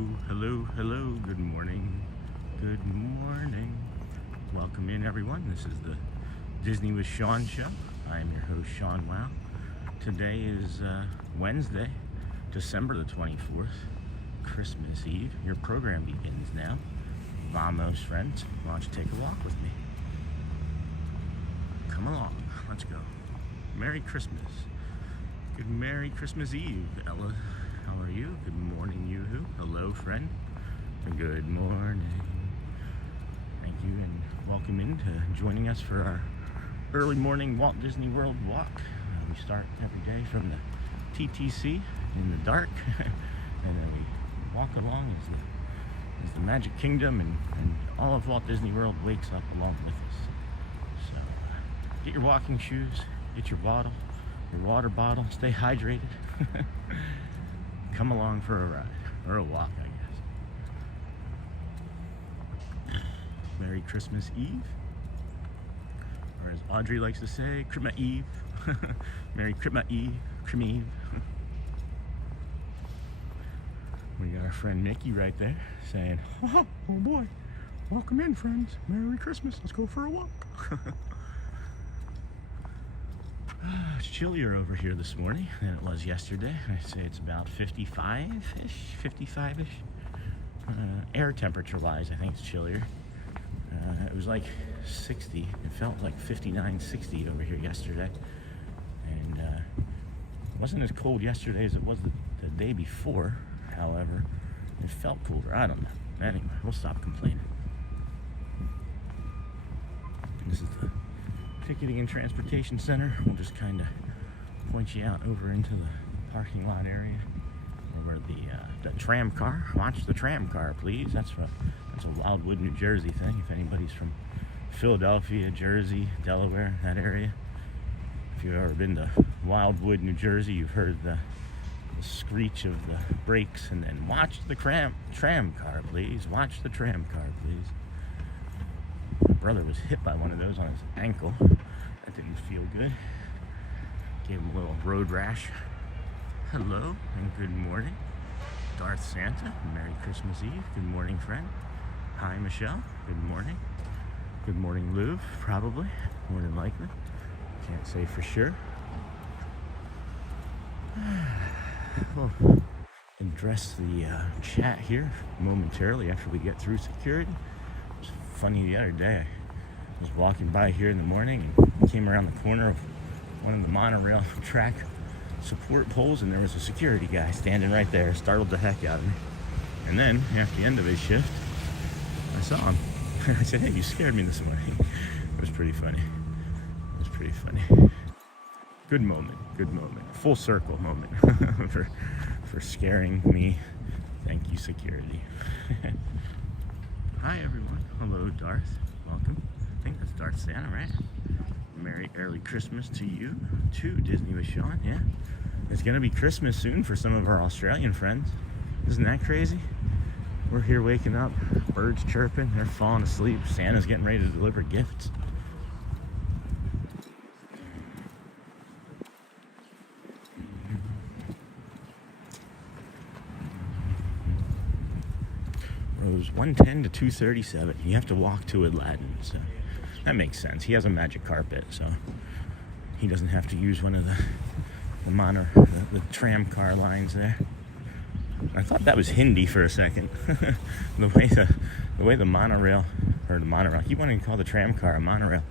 Hello, good morning. Good morning. Welcome in, everyone. This is the Disney with Sean show. I am your host, Sean Wow. Today is Wednesday, December the 24th, Christmas Eve. Your program begins now. Vamos, friends. Why don't you take a walk with me? Come along. Let's go. Merry Christmas. Good Merry Christmas Eve, Ella. How are you? Good morning, Yoo-hoo. Hello, friend. Good morning. Thank you and welcome into joining us for our early morning Walt Disney World walk. We start every day from the TTC in the dark, and then we walk along as the Magic Kingdom and all of Walt Disney World wakes up along with us. So get your walking shoes, get your water bottle, stay hydrated. Come along for a ride, or a walk, I guess. Merry Christmas Eve, or as Audrey likes to say, Christmas Eve. Merry Christmas Eve, Christmas Eve. We got our friend Mickey right there saying, oh boy, welcome in, friends. Merry Christmas, let's go for a walk. It's chillier over here this morning than it was yesterday. I say it's about 55-ish. Air temperature wise, I think it's chillier. It was like 60. It felt like 59, 60 over here yesterday. And it wasn't as cold yesterday as it was the day before. However, it felt cooler. I don't know. Anyway, we'll stop complaining. This is the Ticketing and Transportation Center. We'll just kind of point you out over into the parking lot area where the tram car. Watch the tram car, please. That's a Wildwood, New Jersey thing. If anybody's from Philadelphia, Jersey, Delaware, that area, if you've ever been to Wildwood, New Jersey, you've heard the screech of the brakes, and then watch the tram car, please. Watch the tram car, please. My brother was hit by one of those on his ankle. That didn't feel good. Gave him a little road rash. Hello and good morning, Darth Santa. Merry Christmas Eve. Good morning, friend. Hi, Michelle. Good morning. Good morning, Louvre. Probably, more than likely. Can't say for sure. We'll address the chat here momentarily after we get through security. It was funny the other day. I was walking by here in the morning and came around the corner of one of the monorail track support poles, and there was a security guy standing right there. Startled the heck out of me. And then, at the end of his shift, I saw him. I said, hey, you scared me this morning. It was pretty funny. Good moment. Full circle moment for scaring me. Thank you, security. Hi, everyone. Hello, Darth. Welcome. I think that's Darth Santa, right? Merry early Christmas to you, to Disney with Sean. Yeah, it's gonna be Christmas soon for some of our Australian friends. Isn't that crazy? We're here waking up, birds chirping, they're falling asleep. Santa's getting ready to deliver gifts. Rows 110 to 237. You have to walk to Aladdin, so that makes sense. He has a magic carpet, so he doesn't have to use one of the tram car lines there. I thought that was Hindi for a second. the way the monorail, I keep wanting to call the tram car a monorail.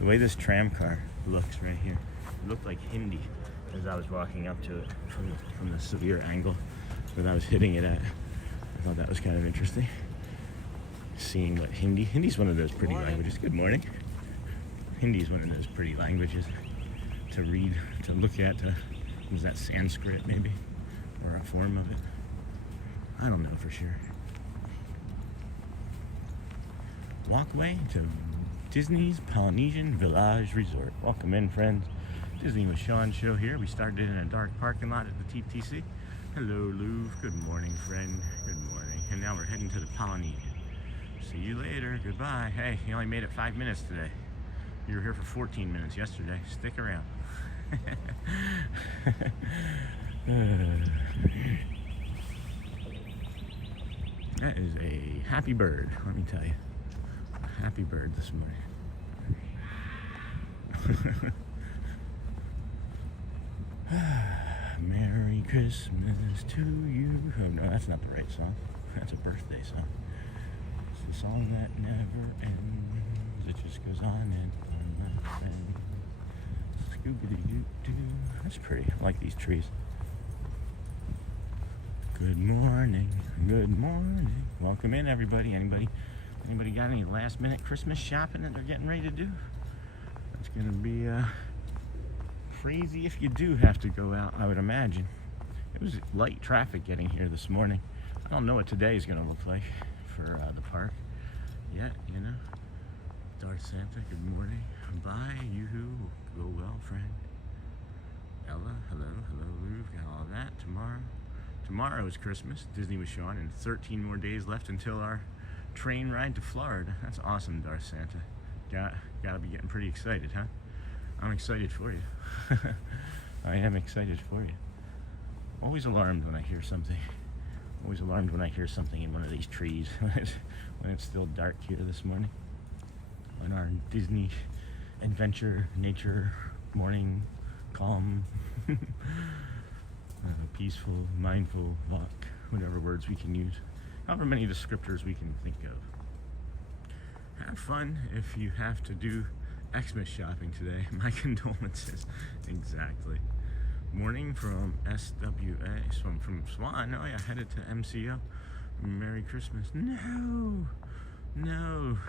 The way this tram car looks right here, it looked like Hindi as I was walking up to it from the severe angle that I was hitting it at. I thought that was kind of interesting. Seeing what Hindi's one of those pretty languages. Good morning. Hindi's one of those pretty languages to read, to look at. Was that Sanskrit maybe? Or a form of it? I don't know for sure. Walkway to Disney's Polynesian Village Resort. Welcome in, friends. Disney with Sean show here. We started in a dark parking lot at the TTC. Hello, Louvre. Good morning, friend. Good morning. And now we're heading to the Polynesian. See you later. Goodbye. Hey, you only made it 5 minutes today. You were here for 14 minutes yesterday. Stick around. That is a happy bird, let me tell you. A happy bird this morning. Merry Christmas to you. Oh, no, that's not the right song. That's a birthday song. It's the song that never ends. It just goes on and on, my friend. Scooby-Doo-Doo. That's pretty. I like these trees. Good morning. Good morning. Welcome in, everybody. Anybody got any last-minute Christmas shopping that they're getting ready to do? It's going to be crazy if you do have to go out, I would imagine. It was light traffic getting here this morning. I don't know what today is going to look like for the park yet, you know. Darth Santa, good morning. Bye, yoo-hoo. Go well, friend. Ella, hello, Lou. Got all that. Tomorrow is Christmas. Disney was showing, and 13 more days left until our train ride to Florida. That's awesome, Darth Santa. Gotta be getting pretty excited, huh? I'm excited for you. I am excited for you. Always alarmed when I hear something. Always alarmed when I hear something in one of these trees when it's still dark here this morning. On our Disney adventure, nature, morning, calm, peaceful, mindful walk, whatever words we can use, however many descriptors we can think of. Have fun if you have to do Xmas shopping today. My condolences. Exactly. Morning from SWA, from Swan. Oh yeah, headed to MCO. Merry Christmas. No,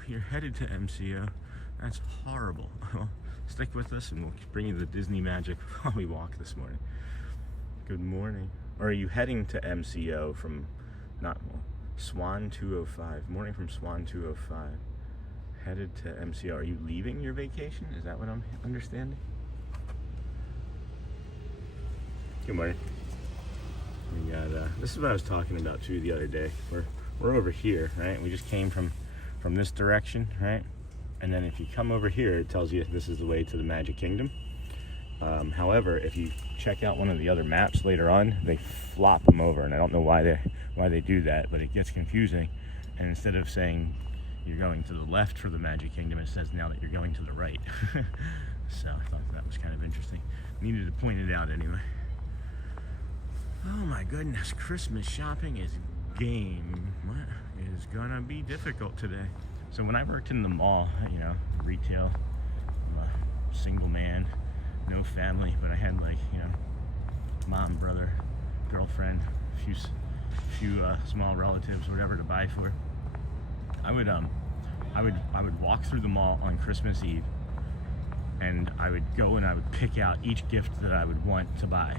you're headed to MCO. That's horrible. Stick with us and we'll bring you the Disney magic while we walk this morning. Good morning. Or are you heading to MCO from, Swan 205. Morning from Swan 205. Headed to MCO. Are you leaving your vacation? Is that what I'm understanding? Good morning. We got, this is what I was talking about too the other day. We're over here, right? We just came from this direction, right? And then if you come over here, it tells you this is the way to the Magic Kingdom. However, if you check out one of the other maps later on, they flop them over, and I don't know why they do that, but it gets confusing. And instead of saying you're going to the left for the Magic Kingdom, it says now that you're going to the right. So I thought that was kind of interesting. Needed to point it out anyway. Oh my goodness, Christmas shopping is game. What is gonna be difficult today? So when I worked in the mall, you know, retail, I'm a single man, no family, but I had mom, brother, girlfriend, a few small relatives, whatever to buy for. I would walk through the mall on Christmas Eve, and I would go and I would pick out each gift that I would want to buy.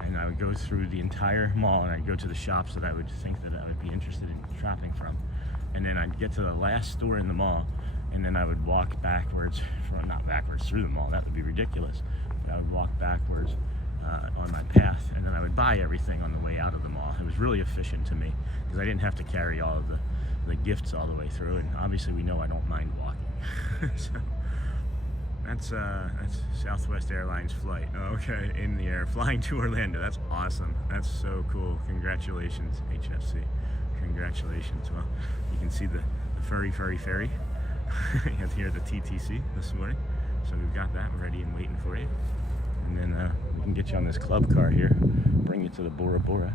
And I would go through the entire mall, and I'd go to the shops that I would think that I would be interested in shopping from. And then I'd get to the last store in the mall, and then I would walk backwards, not backwards through the mall, that would be ridiculous. But I would walk backwards on my path, and then I would buy everything on the way out of the mall. It was really efficient to me, because I didn't have to carry all of the gifts all the way through, and obviously we know I don't mind walking. So that's Southwest Airlines flight. Okay, in the air, flying to Orlando. That's awesome. That's so cool. Congratulations, HFC. Congratulations. Well, you can see the ferry here at the TTC this morning. So we've got that ready and waiting for you. And then we can get you on this club car here, bring you to the Bora Bora.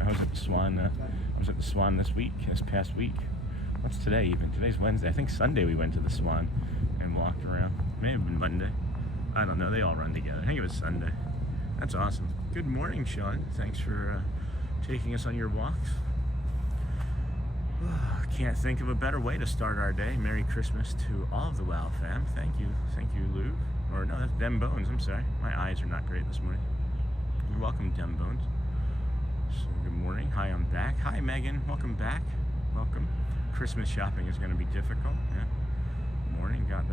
I was at the Swan this past week. What's today even? Today's Wednesday. I think Sunday we went to the Swan and walked around. May have been Monday. I don't know. They all run together. I think it was Sunday. That's awesome. Good morning, Sean. Thanks for taking us on your walks. Can't think of a better way to start our day. Merry Christmas to all of the WOW fam. Thank you, Lou. Or no, that's Dem Bones. I'm sorry. My eyes are not great this morning. You're welcome, Dem Bones. So good morning. Hi, I'm back. Hi, Megan. Welcome back. Welcome. Christmas shopping is going to be difficult. Yeah. Morning. Got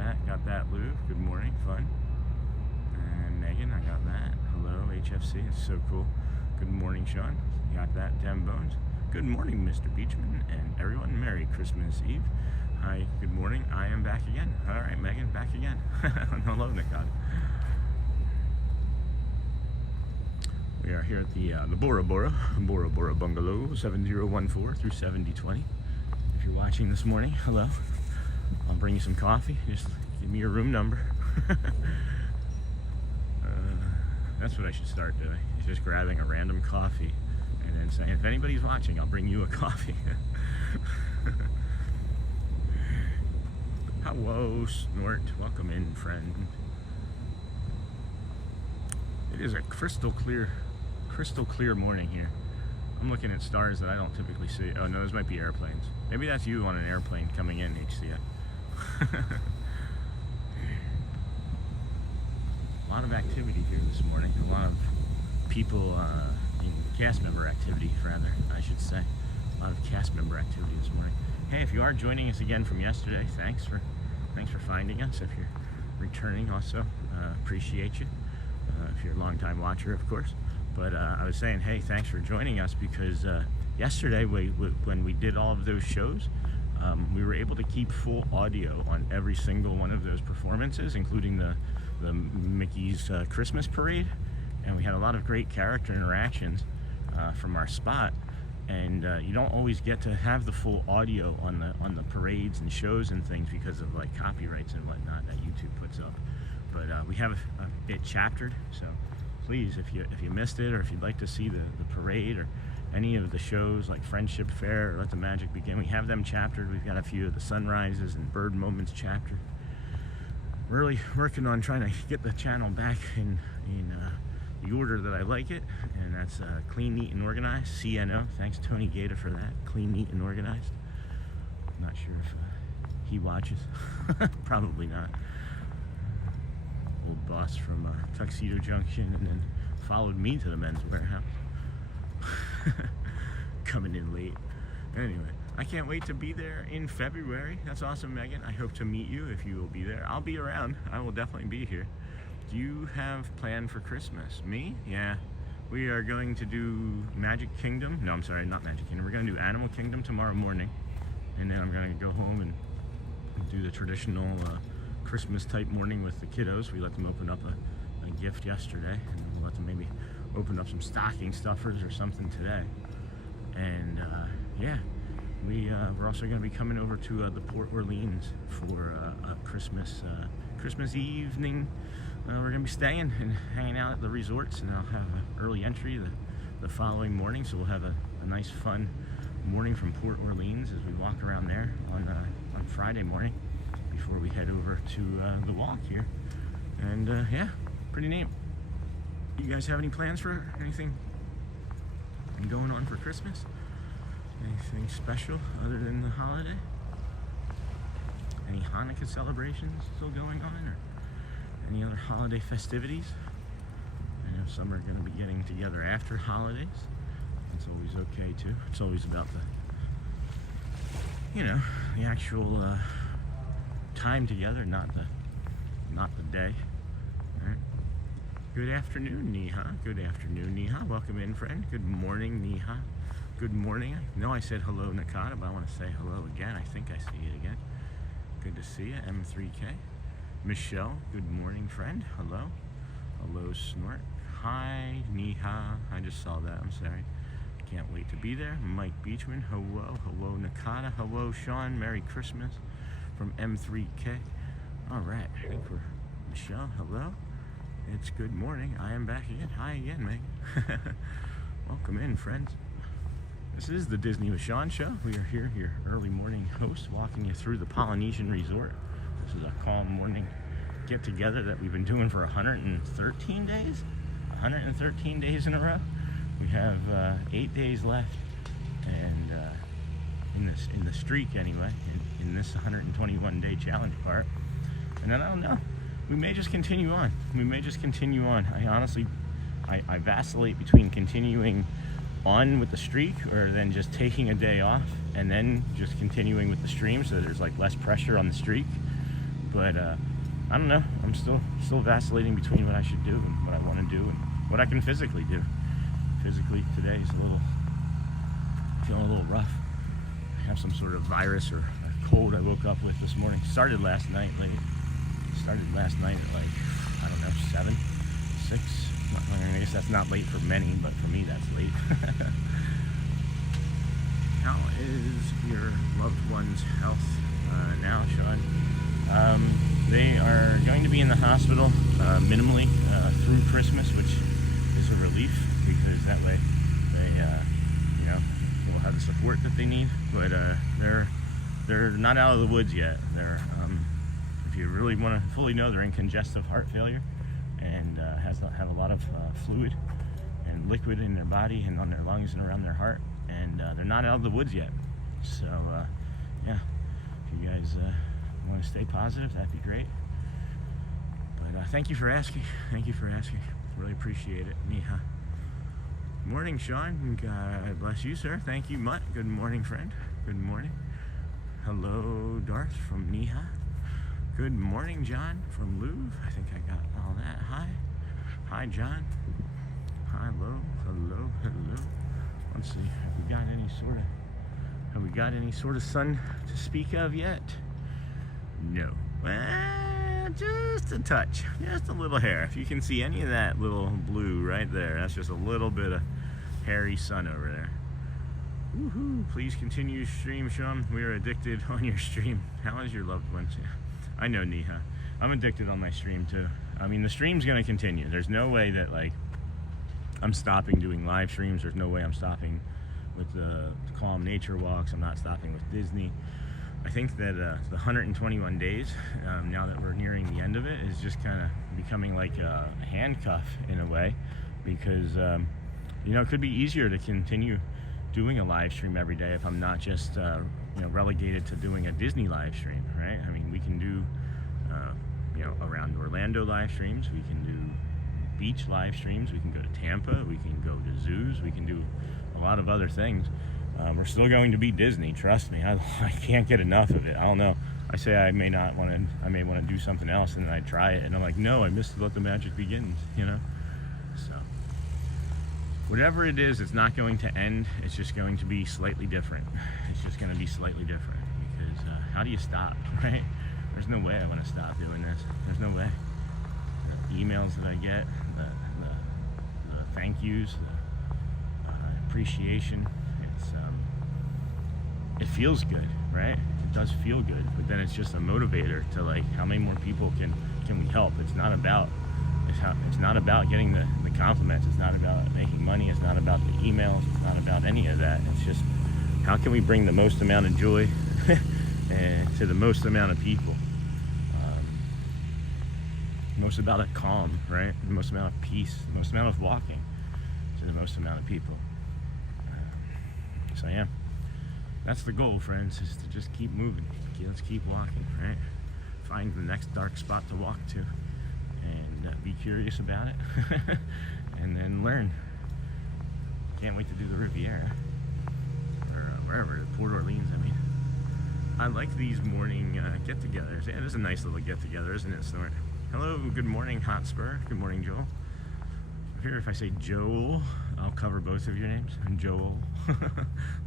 that, Lou. Good morning. Fun. And Megan, I got that. Hello, HFC. It's so cool. Good morning, Sean. You got that, Dem Bones. Good morning, Mr. Beachman, and everyone. Merry Christmas Eve. Hi, good morning. I am back again. All right, Megan, back again. Hello, Nikad. We We are here at the Bora Bora Bungalow, 7014 through 7020. If you're watching this morning, hello. I'll bring you some coffee. Just give me your room number. That's what I should start doing. Is just grabbing a random coffee and then saying, if anybody's watching, I'll bring you a coffee. Hello, Snort. Welcome in, friend. It is a crystal clear morning here. I'm looking at stars that I don't typically see. Oh no, those might be airplanes. Maybe that's you on an airplane coming in, HCF. A lot of activity here this morning. A lot of people, cast member activity, rather, I should say. A lot of cast member activity this morning. Hey, if you are joining us again from yesterday, thanks for finding us. If you're returning, also appreciate you. If you're a long-time watcher, of course. But I was saying, hey, thanks for joining us, because yesterday when we did all of those shows, we were able to keep full audio on every single one of those performances, including the Mickey's Christmas parade, and we had a lot of great character interactions from our spot. And you don't always get to have the full audio on the parades and shows and things because of like copyrights and whatnot that YouTube puts up. But we have it chaptered, so please, if you missed it, or if you'd like to see the parade or any of the shows like Friendship Faire or Let the Magic Begin, we have them chaptered. We've got a few of the sunrises and bird moments chaptered. Really working on trying to get the channel back in the order that I like it, and that's clean, neat, and organized. CNO. Thanks, Tony Gaeta, for that. Clean, neat, and organized. I'm not sure if he watches. Probably not. Old boss from Tuxedo Junction, and then followed me to the men's warehouse. Coming in late. Anyway, I can't wait to be there in February. That's awesome, Megan. I hope to meet you if you will be there. I'll be around. I will definitely be here. Do you have planned for Christmas? Me? Yeah. We are going to do Magic Kingdom. No, I'm sorry, not Magic Kingdom. We're going to do Animal Kingdom tomorrow morning. And then I'm going to go home and do the traditional Christmas type morning with the kiddos. We let them open up a gift yesterday, and we'll let them maybe open up some stocking stuffers or something today. And yeah, we're also going to be coming over to the Port Orleans for a Christmas evening. We're going to be staying and hanging out at the resorts, and I'll have an early entry the following morning, so we'll have a nice fun morning from Port Orleans as we walk around there on Friday morning before we head over to the walk here. And yeah, pretty neat. You guys have any plans for anything going on for Christmas? Anything special other than the holiday? Any Hanukkah celebrations still going on, or any other holiday festivities? I know some are going to be getting together after holidays. It's always okay too. It's always about the actual time together, not the day. All right. Good afternoon, Neha. Good afternoon, Neha. Welcome in, friend. Good morning, Neha. Good morning. I know I said hello, Nakata, but I want to say hello again. I think I see it again. Good to see you, M3K. Michelle, good morning, friend. Hello. Hello, Snort. Hi, Neha. I just saw that. I'm sorry. Can't wait to be there. Mike Beachman. Hello. Hello, Nakata. Hello, Sean. Merry Christmas from M3K. All right. I think we're Michelle. Hello. It's good morning. I am back again. Hi again, Meg. Welcome in, friends. This is the Disney with Sean show. We are here, your early morning host, walking you through the Polynesian resort. This is a calm morning get together that we've been doing for 113 days. 113 days in a row. We have 8 days left, and in the streak anyway, in this 121-day challenge part. And then I don't know. We may just continue on. I honestly, I vacillate between continuing on with the streak, or then just taking a day off and then just continuing with the stream, so there's like less pressure on the streak. But I don't know. I'm still vacillating between what I should do and what I want to do and what I can physically do. Physically today is feeling a little rough. I have some sort of virus or a cold I woke up with this morning. Started last night late. Started last night at like, I don't know, 7, 6, I guess that's not late for many, but for me that's late. How is your loved one's health now, Sean? They are going to be in the hospital minimally through Christmas, which is a relief because that way they, will have the support that they need. But they're not out of the woods yet. They're, if you really want to fully know, they're in congestive heart failure and have a lot of fluid and liquid in their body and on their lungs and around their heart, and they're not out of the woods yet. So yeah, if you guys want to stay positive, that'd be great. But thank you for asking. Really appreciate it. Neha. Morning, Sean. God bless you, sir. Thank you, Mutt. Good morning, friend. Good morning. Hello, Darth from Neha. Good morning, John from Louvre. I think I got all that. Hi, John. Hello. Let's see. Have we got any sort of sun to speak of yet? No. Just a touch, just a little hair. If you can see any of that little blue right there, that's just a little bit of hairy sun over there. Woohoo! Please continue stream, Sean. We are addicted on your stream. How is your loved ones? Yeah. I know, Neha. I'm addicted on my stream too. I mean, the stream's gonna continue. There's no way that I'm stopping doing live streams. There's no way I'm stopping with the calm nature walks. I'm not stopping with Disney. I think that the 121 days, now that we're nearing the end of it, is just kind of becoming like a handcuff in a way, because it could be easier to continue doing a live stream every day if I'm not just relegated to doing a Disney live stream, right? I mean, we can do around Orlando live streams, we can do beach live streams, we can go to Tampa, we can go to zoos, we can do a lot of other things. We're still going to be Disney, trust me. I can't get enough of it. I don't know. I say I may want to do something else, and then I try it, and I'm like, no, I missed Let the Magic Begins, So, whatever it is, it's not going to end. It's just going to be slightly different. It's just going to be slightly different, because how do you stop, right? There's no way I want to stop doing this. There's no way. The emails that I get, the thank yous, the appreciation, it feels good, right? It does feel good, but then it's just a motivator to how many more people can we help? It's not about getting the compliments. It's not about making money. It's not about the emails. It's not about any of that. It's just how can we bring the most amount of joy to the most amount of people. Most amount of calm, right? The most amount of peace, the most amount of walking to the most amount of people. So yeah. That's the goal, friends, is to just keep moving. Let's keep walking, right? Find the next dark spot to walk to and be curious about it and then learn. Can't wait to do the Riviera or wherever, Port Orleans, I mean. I like these morning get-togethers. Yeah, it is a nice little get-together, isn't it, Snort? Hello, good morning, Hotspur. Good morning, Joel. Here, if I say Joel, I'll cover both of your names. I'm Joel,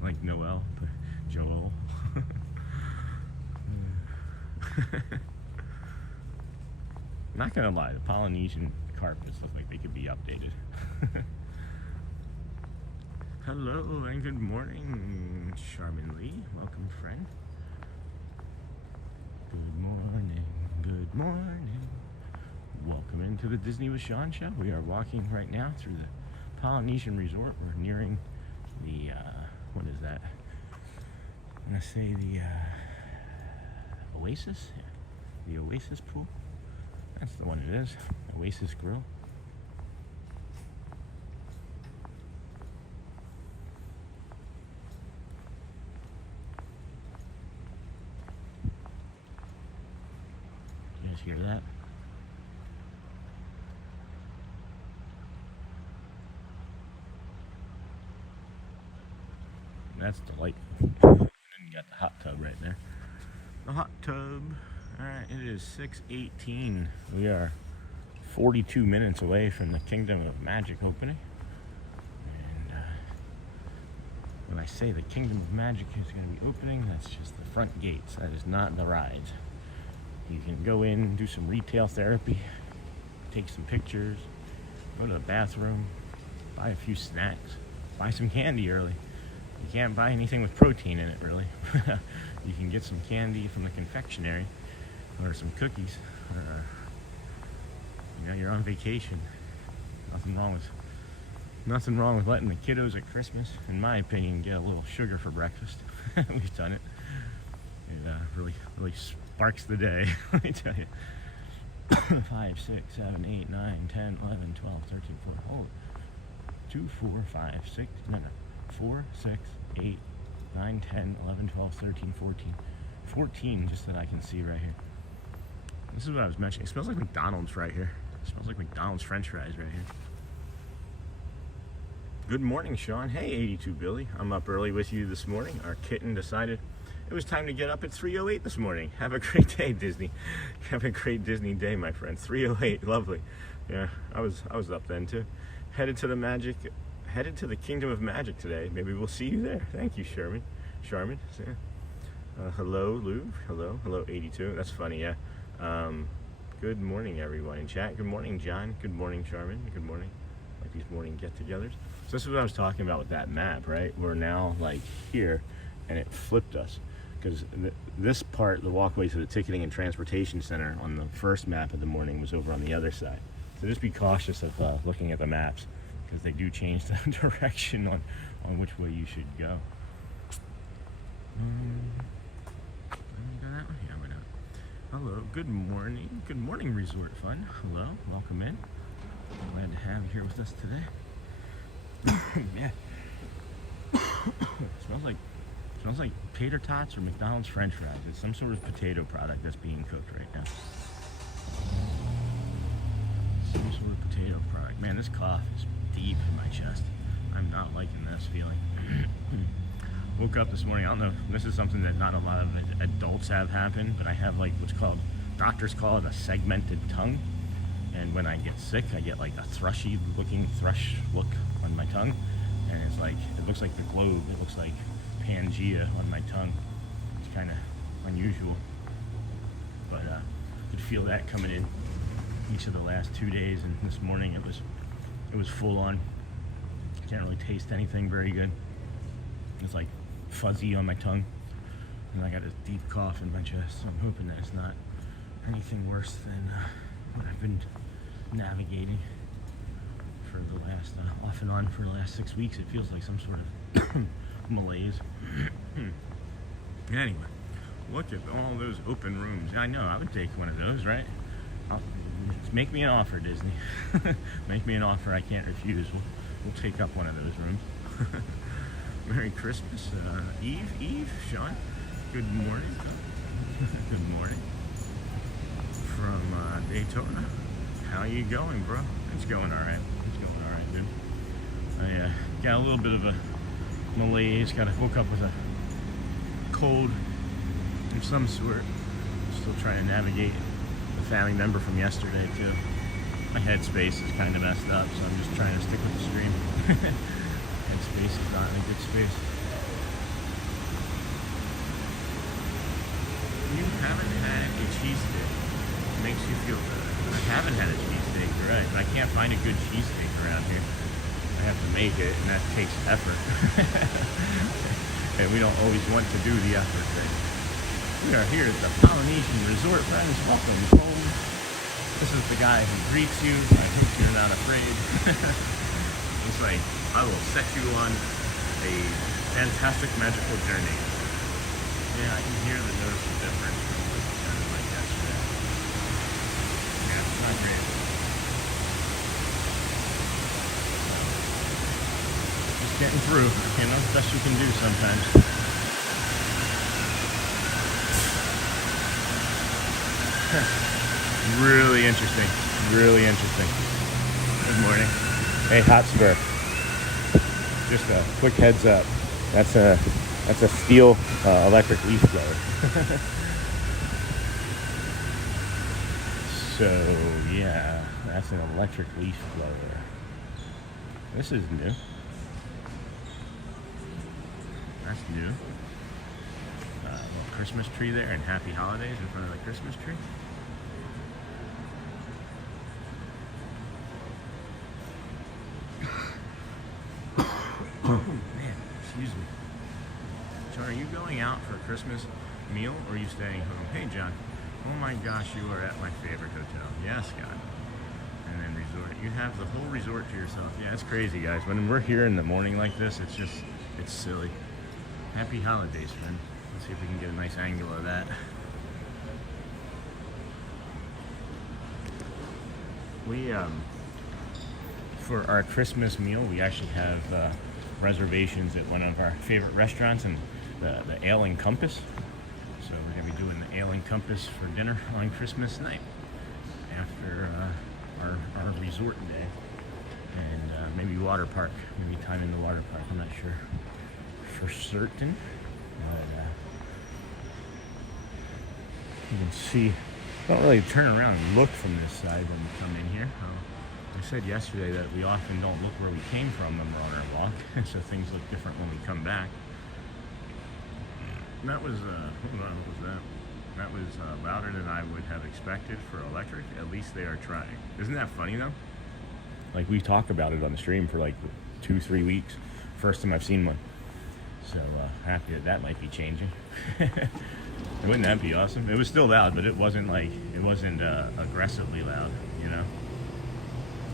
like Noel, but Joel. Not gonna lie, the Polynesian carpets look like they could be updated. Hello and good morning, Charmin Lee. Welcome, friend. Good morning. Welcome into the Disney with Sean show. We are walking right now through the Polynesian resort. We're nearing the, what is that? I'm gonna say the Oasis? Yeah. The Oasis pool? That's the one it is. Oasis Grill. You guys hear that? That's delightful. And then you got the hot tub right there. The hot tub. Alright, it is 6:18. We are 42 minutes away from the Kingdom of Magic opening. And when I say the Kingdom of Magic is going to be opening, that's just the front gates. That is not the rides. You can go in, do some retail therapy, take some pictures, go to the bathroom, buy a few snacks, buy some candy early. You can't buy anything with protein in it, really. You can get some candy from the confectionery, or some cookies, or you're on vacation. Nothing wrong with letting the kiddos at Christmas, in my opinion, get a little sugar for breakfast. We've done it. It really sparks the day. Let me tell you. 5, 6, 7, 8, 9, 10, 11, 12, 13, 14. Hold it. 2, 4, 5, 6. No. 4, 6, 8, 9, 10, 11, 12, 13, 14. 14, just that I can see right here. This is what I was mentioning. It smells like McDonald's right here. It smells like McDonald's French fries right here. Good morning, Sean. Hey, 82 Billy. I'm up early with you this morning. Our kitten decided it was time to get up at 3:08 this morning. Have a great day, Disney. Have a great Disney day, my friend. 3:08, lovely. Yeah, I was up then too. Headed to the Kingdom of Magic today. Maybe we'll see you there. Thank you, Charmin. Yeah. Hello, Lou. Hello, 82. That's funny, yeah. Good morning, everyone in chat. Good morning, John. Good morning, Charmin. Good morning. Like these morning get-togethers. So this is what I was talking about with that map, right? We're now like here, and it flipped us. Because this part, the walkway to the ticketing and transportation center on the first map of the morning was over on the other side. So just be cautious of looking at the maps, because they do change the direction on which way you should go. Go that way? Yeah, we're not. Hello, good morning, Resort Fun. Hello, welcome in. Glad to have you here with us today. Yeah. Smells like tater tots or McDonald's French fries. It's some sort of potato product that's being cooked right now. Some sort of potato product. Man, this cough is deep in my chest. I'm not liking this feeling. Woke up this morning. I don't know. This is something that not a lot of adults have happen, but I have like what's called, doctors call it a segmented tongue. And when I get sick, I get like a thrush look on my tongue. And it's like, it looks like the globe. It looks like Pangea on my tongue. It's kind of unusual. But I could feel that coming in each of the last 2 days. And this morning it was full on. Can't really taste anything very good. It's like fuzzy on my tongue. And I got a deep cough in my chest. So I'm hoping that it's not anything worse than what I've been navigating for the last, off and on for the last 6 weeks. It feels like some sort of malaise. Anyway, look at all those open rooms. I know, I would take one of those, right? Make me an offer, Disney. Make me an offer I can't refuse. We'll take up one of those rooms. Merry Christmas, Eve, Sean. Good morning. Good morning. From Daytona. How you going, bro? It's going all right. Dude. I got a little bit of a malaise. Woke up with a cold of some sort. Still trying to navigate the family member from yesterday too. My headspace is kind of messed up, so I'm just trying to stick with the stream. Headspace is not in a good space. You haven't had a cheesesteak. It makes you feel better. I haven't had a cheesesteak, right? And I can't find a good cheesesteak around here. I have to make it, and that takes effort. And we don't always want to do the effort thing. We are here at the Polynesian Resort, friends. Welcome home. This is the guy who greets you. I hope you're not afraid. It's like, I will set you on a fantastic, magical journey. Yeah, I can hear the noticeable difference from what it sounded like yesterday. Yeah, it's not great. Just getting through, the best you can do sometimes. Really interesting. Good morning. Hey, Hotspur. Just a quick heads up. That's a steel electric leaf blower. So yeah, that's an electric leaf blower. This is new. That's new. Little Christmas tree there, and happy holidays in front of the Christmas tree. John, are you going out for a Christmas meal or are you staying home? Hey, John. Oh my gosh, you are at my favorite hotel. Yes, Scott. And then resort. You have the whole resort to yourself. Yeah, it's crazy, guys. When we're here in the morning like this, it's silly. Happy holidays, friend. Let's see if we can get a nice angle of that. We, for our Christmas meal, we actually have reservations at one of our favorite restaurants in the Ale and Compass. So we're going to be doing the Ale and Compass for dinner on Christmas night after our resort day. And maybe water park, maybe time in the water park, I'm not sure for certain. But you can see, don't really turn around and look from this side when we come in here. I said yesterday that we often don't look where we came from when we're on our walk, so things look different when we come back. That was, hold on, what was that? That was louder than I would have expected for electric. At least they are trying. Isn't that funny though? Like we talk about it on the stream for like 2-3 weeks. First time I've seen one. So happy that might be changing. Wouldn't that be awesome? It was still loud, but it wasn't aggressively loud, you know?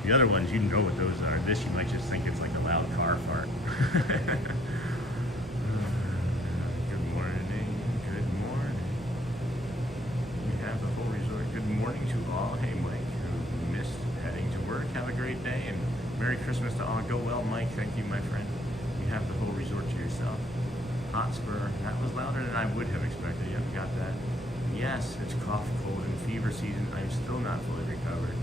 The other ones, you know what those are. This, you might just think it's like a loud car fart. Good morning. Good morning. We have the whole resort. Good morning to all. Hey, Mike, who missed heading to work. Have a great day, and Merry Christmas to all. Go well, Mike. Thank you, my friend. You have the whole resort to yourself. Hotspur. That was louder than I would have expected. You got that? Yes, it's cough, cold, and fever season. I'm still not fully recovered.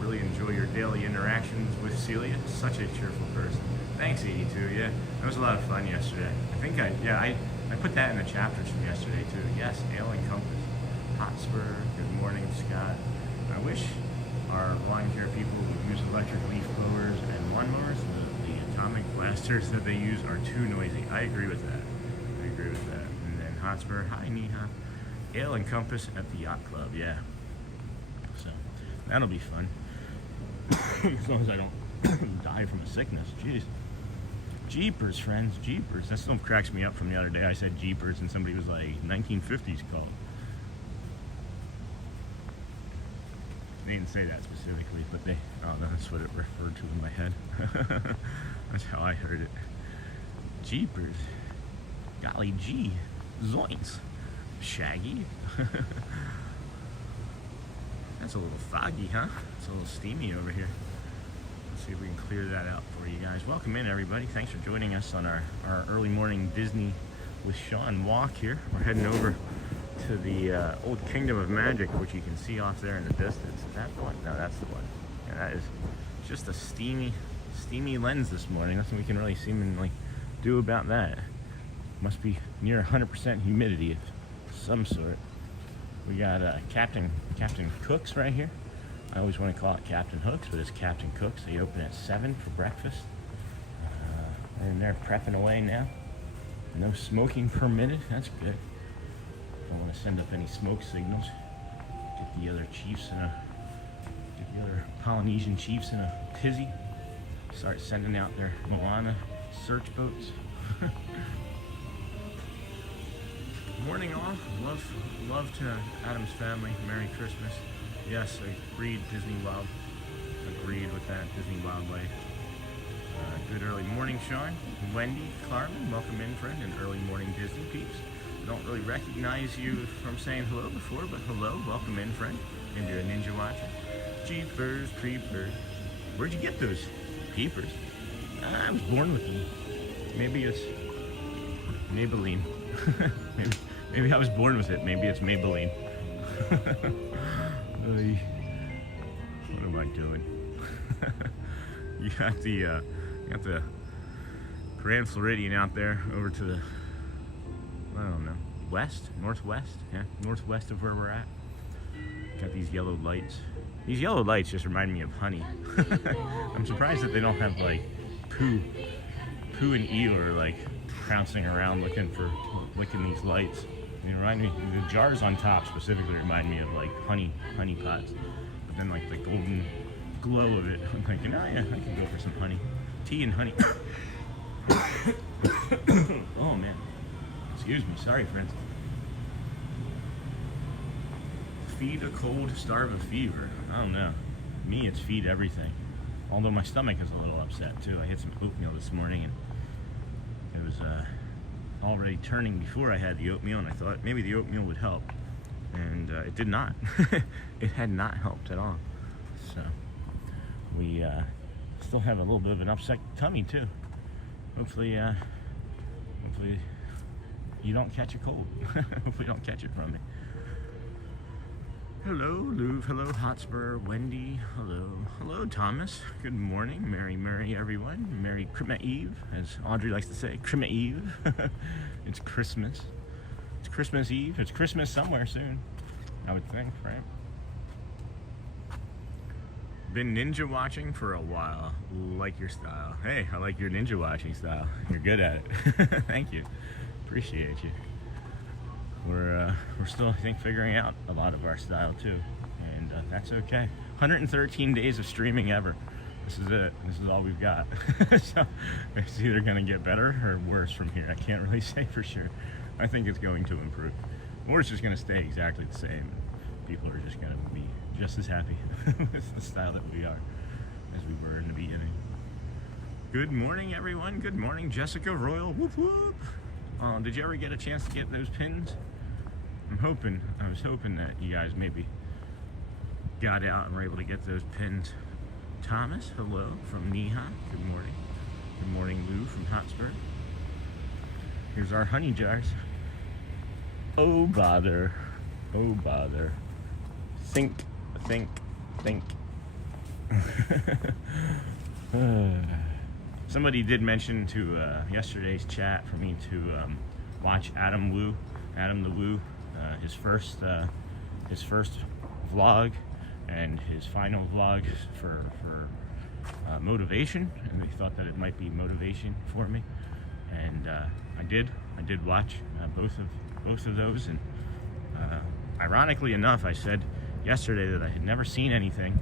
Really enjoy your daily interactions with Celia. Such a cheerful person. Thanks, 82. Yeah, that was a lot of fun yesterday. I put that in the chapters from yesterday too. Yes, Ale and Compass. Hotspur. Good morning, Scott. I wish our lawn care people would use electric leaf blowers and lawnmowers. The atomic blasters that they use are too noisy. I agree with that. And then Hotspur. Hi, Neha. Ale and Compass at the Yacht Club. Yeah. So that'll be fun. As long as I don't die from a sickness. Jeez. Jeepers, friends. Jeepers. That still cracks me up from the other day. I said Jeepers and somebody was like, 1950s called. They didn't say that specifically, but that's what it referred to in my head. That's how I heard it. Jeepers. Golly gee. Zoinks. Shaggy. That's a little foggy, huh? It's a little steamy over here. Let's see if we can clear that out for you guys. Welcome in, everybody. Thanks for joining us on our early morning Disney with Sean walk here. We're heading over to the Old Kingdom of Magic, which you can see off there in the distance. Is that the one? No, that's the one. Yeah, that is just a steamy lens this morning. Nothing we can really seemingly do about that. Must be near 100% humidity of some sort. We got Captain Cook's right here. I always want to call it Captain Hook's, but it's Captain Cook's. They open at 7 for breakfast. And they're prepping away now. No smoking permitted. That's good. Don't want to send up any smoke signals. Get the other Polynesian chiefs in a tizzy. Start sending out their Moana search boats. Morning all. Love to Adam's family. Merry Christmas. Yes, agreed. Disney Wild. Agreed with that. Disney Wildlife. Good early morning, Sean. Wendy Clarman, welcome in, friend, and early morning Disney peeps. Don't really recognize you from saying hello before, but hello, welcome in, friend. And you're a ninja watcher. Jeepers, creepers. Where'd you get those peepers? I was born with them. Maybe it's Maybelline. Maybe I was born with it. Maybe it's Maybelline. What am I doing? You got the Grand Floridian out there over to the, I don't know, northwest? Yeah, northwest of where we're at. Got these yellow lights. These yellow lights just remind me of honey. I'm surprised that they don't have like Pooh and Eeyore like trouncing around licking these lights. They remind me, the jars on top specifically remind me of like honey pots. But then like the golden glow of it, I'm thinking, oh yeah, I can go for some honey. Tea and honey. Oh man. Excuse me, sorry friends. Feed a cold, starve a fever. I don't know. Me, it's feed everything. Although my stomach is a little upset too. I had some oatmeal this morning and it was already turning before I had the oatmeal, and I thought maybe the oatmeal would help. And it did not. It had not helped at all. So we still have a little bit of an upset tummy too. Hopefully you don't catch a cold. Hopefully you don't catch it from me. Hello, Louvre. Hello, Hotspur. Wendy. Hello, Thomas. Good morning. Merry, everyone. Merry Christmas Eve, as Audrey likes to say. Christmas Eve. It's Christmas. It's Christmas Eve. It's Christmas somewhere soon, I would think, right? Been ninja watching for a while. Like your style. Hey, I like your ninja watching style. You're good at it. Thank you. Appreciate you. We're still, I think, figuring out a lot of our style too, and that's okay. 113 days of streaming ever. This is it. This is all we've got. So it's either going to get better or worse from here. I can't really say for sure. I think it's going to improve, or it's just going to stay exactly the same. People are just going to be just as happy with the style that we are as we were in the beginning. Good morning, everyone. Good morning, Jessica Royal. Whoop whoop. Did you ever get a chance to get those pins? I was hoping that you guys maybe got out and were able to get those pins. Thomas, hello, from Neha. Good morning. Good morning, Lou from Hotspur. Here's our honey jars. Oh, bother. Oh, bother. Think. Somebody did mention to yesterday's chat for me to watch Adam the Woo, his first vlog and his final vlog for motivation, and they thought that it might be motivation for me, and I did watch both of those, and ironically enough, I said yesterday that I had never seen anything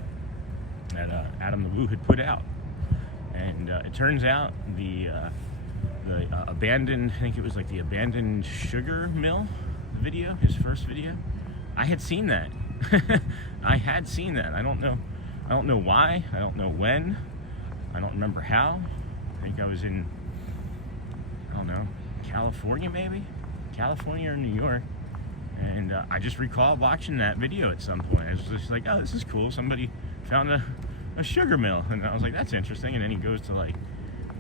that Adam the Woo had put out. And it turns out the abandoned, I think it was like the abandoned sugar mill video, his first video. I had seen that. I had seen that. I don't know why. I don't know when. I don't remember how. I think I was in, I don't know, California maybe? California or New York. And I just recall watching that video at some point. I was just like, oh, this is cool. Somebody found a sugar mill, and I was like, that's interesting. And then he goes to like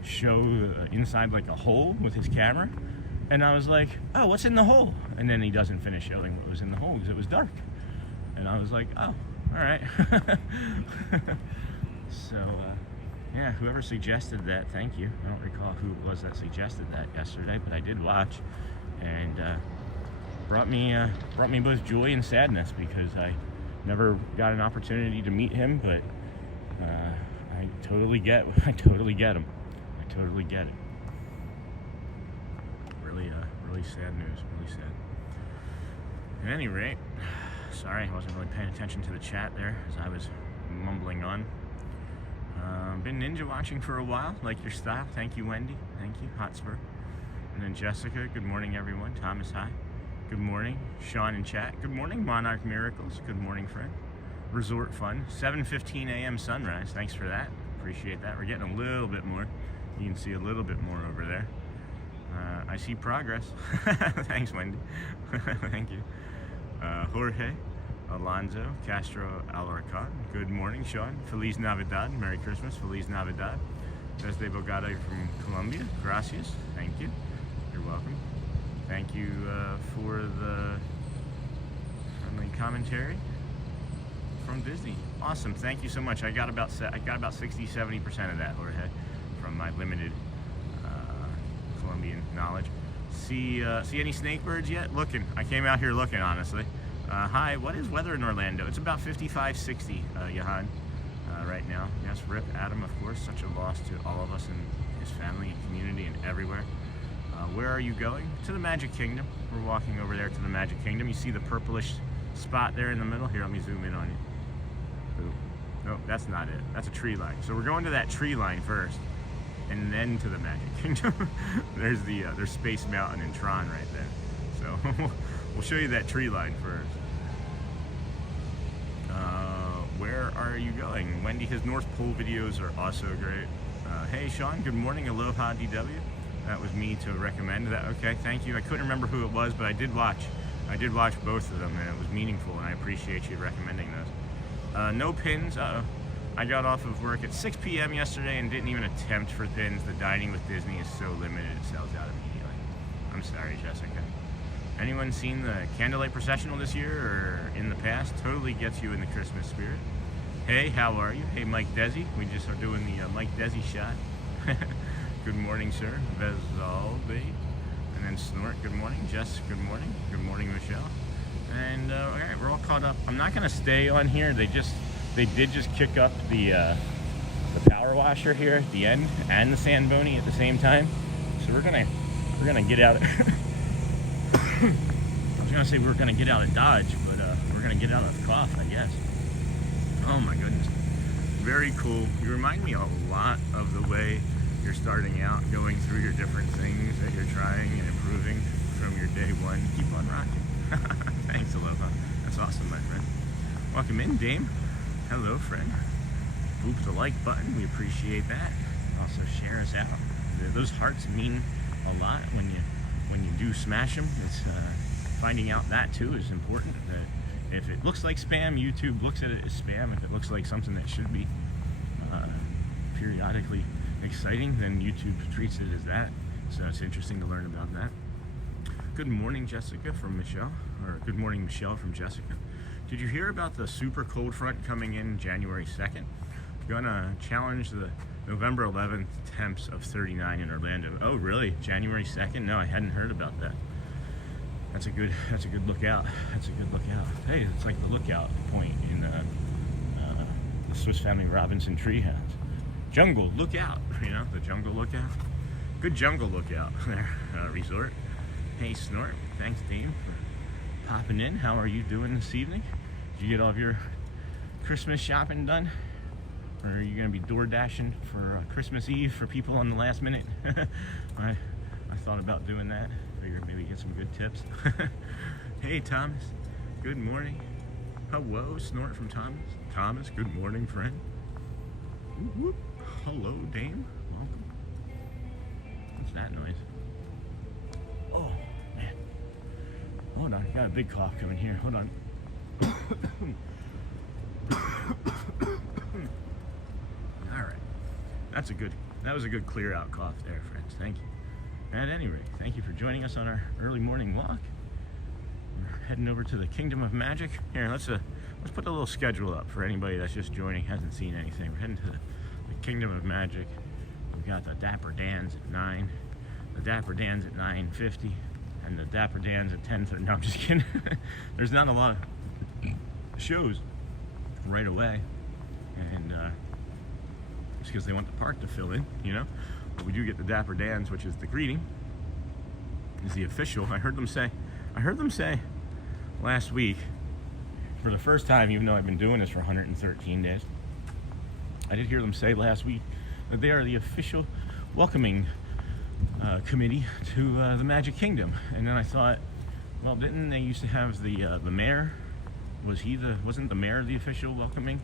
show inside like a hole with his camera, and I was like, oh, what's in the hole? And then he doesn't finish showing what was in the hole because it was dark, and I was like, oh, all right. So yeah, whoever suggested that, thank you. I don't recall who it was that suggested that yesterday, but I did watch, and brought me both joy and sadness, because I never got an opportunity to meet him, but I totally get him. I totally get it. Really sad news. Really sad. At any rate, sorry I wasn't really paying attention to the chat there as I was mumbling on. Been ninja watching for a while. Like your style. Thank you, Wendy. Thank you, Hotspur. And then Jessica. Good morning, everyone. Thomas, hi. Good morning. Sean in chat. Good morning, Monarch Miracles. Good morning, friend. Resort Fun, 7:15 a.m. sunrise. Thanks for that. Appreciate that. We're getting a little bit more. You can see a little bit more over there. I see progress. Thanks, Wendy. Thank you. Jorge, Alonzo, Castro, Alarcon. Good morning, Sean. Feliz Navidad. Merry Christmas. Feliz Navidad. Desde Bogota from Colombia. Gracias. Thank you. You're welcome. Thank you for the friendly commentary from Disney. Awesome. Thank you so much. I got about 60-70% of that, Jorge, from my limited Colombian knowledge. See any snake birds yet? Looking. I came out here looking, honestly. Hi. What is weather in Orlando? It's about 55-60, Johan, right now. Yes, rip Adam, of course. Such a loss to all of us and his family and community and everywhere. Where are you going? To the Magic Kingdom. We're walking over there to the Magic Kingdom. You see the purplish spot there in the middle? Here, let me zoom in on you. Ooh. No, that's not it. That's a tree line. So we're going to that tree line first. and then to the Magic Kingdom. There's Space Mountain and Tron right there. So we'll show you that tree line first. Where are you going? Wendy, his North Pole videos are also great. Hey Sean, good morning, aloha DW. That was me to recommend that. Okay, thank you. I couldn't remember who it was, but I did watch both of them, and it was meaningful, and I appreciate you recommending those. No pins. I got off of work at 6 p.m. yesterday and didn't even attempt for pins. The dining with Disney is so limited, it sells out immediately. I'm sorry, Jessica. Anyone seen the Candlelight Processional this year or in the past? Totally gets you in the Christmas spirit. Hey, how are you? Hey, Mike Desi. We just are doing the Mike Desi shot. Good morning, sir. Vezalbe. And then Snort, good morning. Jess, good morning. Good morning, Michelle. And all right, we're all caught up. I'm not gonna stay on here. They did just kick up the power washer here at the end and the Sandboni at the same time. So we're gonna get out. I was gonna say we're gonna get out of Dodge, but we're gonna get out of cough, I guess. Oh my goodness, very cool. You remind me a lot of the way you're starting out, going through your different things that you're trying and improving from your day one. Keep on rocking. Thanks, Aloha. That's awesome, my friend. Welcome in, Dame. Hello, friend. Boop the like button. We appreciate that. Also, share us out. Those hearts mean a lot when you do smash them. It's finding out that too is important. That if it looks like spam, YouTube looks at it as spam. If it looks like something that should be periodically exciting, then YouTube treats it as that. So it's interesting to learn about that. Good morning, Jessica from Michelle, or good morning, Michelle from Jessica. Did you hear about the super cold front coming in January 2nd? Gonna challenge the November 11th temps of 39 in Orlando. Oh, really? January 2nd? No, I hadn't heard about that. That's a good lookout. That's a good lookout. Hey, it's like the lookout point in the Swiss Family Robinson Treehouse. Jungle lookout, you know, the jungle lookout. Good jungle lookout there, resort. Hey, Snort, thanks, Dean, for popping in. How are you doing this evening? Did you get all of your Christmas shopping done? Or are you going to be door dashing for Christmas Eve for people on the last minute? I thought about doing that. Figured maybe get some good tips. Hey, Thomas. Good morning. Hello, Snort from Thomas. Thomas, good morning, friend. Whoop, whoop. Hello, Dame. Welcome. What's that noise? Oh, man. Hold on. Got a big cough coming here. Hold on. All right. That was a good clear out cough there, friends. Thank you. At any rate, thank you for joining us on our early morning walk. We're heading over to the Kingdom of Magic. Here, let's put a little schedule up for anybody that's just joining, hasn't seen anything. We're heading to the Kingdom of Magic. We've got the Dapper Dans at 9, the Dapper Dans at 9:50, and the Dapper Dans at 10:30. No, I'm just kidding. There's not a lot of shows right away, and it's because they want the park to fill in, you know. But we do get the Dapper Dans, which is the greeting, is the official. I heard them say last week, for the first time, even though I've been doing this for 113 days, I did hear them say last week that they are the official welcoming committee to the Magic Kingdom. And then I thought, well, didn't they used to have the mayor? Wasn't the mayor the official welcoming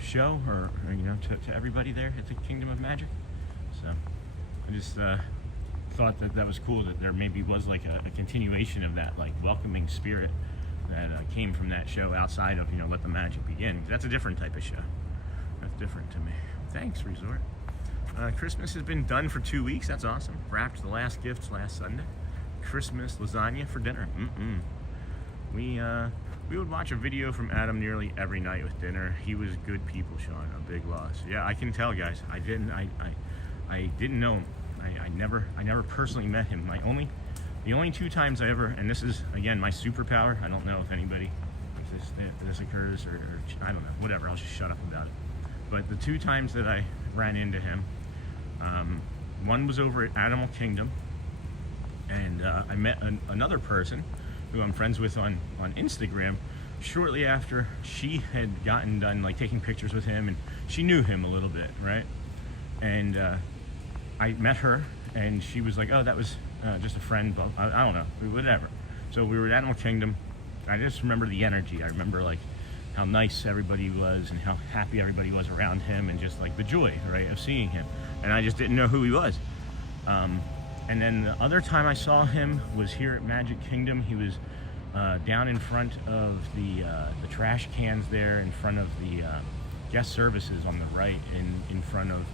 show, or you know, to everybody there at the Kingdom of Magic? So I just thought that was cool, that there maybe was like a continuation of that like welcoming spirit that came from that show, outside of, you know, Let the Magic Begin. That's a different type of show. That's different to me. Thanks, Resort. Christmas has been done for 2 weeks. That's awesome. Wrapped the last gifts last Sunday. Christmas lasagna for dinner. We would watch a video from Adam nearly every night with dinner. He was good people, Sean. A big loss. Yeah, I can tell, guys. I didn't know him. I never personally met him. The only 2 times I ever, and this is again my superpower. I don't know if anybody, if this occurs, or I don't know. Whatever. I'll just shut up about it. But the 2 times that I ran into him, one was over at Animal Kingdom, and I met another person who I'm friends with on Instagram shortly after she had gotten done like taking pictures with him, and she knew him a little bit, right? And I met her, and she was like, oh, that was just a friend, but I don't know, whatever. So we were at Animal Kingdom. I just remember the energy. I remember like how nice everybody was and how happy everybody was around him, and just like the joy, right, of seeing him. And I just didn't know who he was. And then the other time I saw him was here at Magic Kingdom. He was down in front of the trash cans there, in front of the guest services on the right, in front of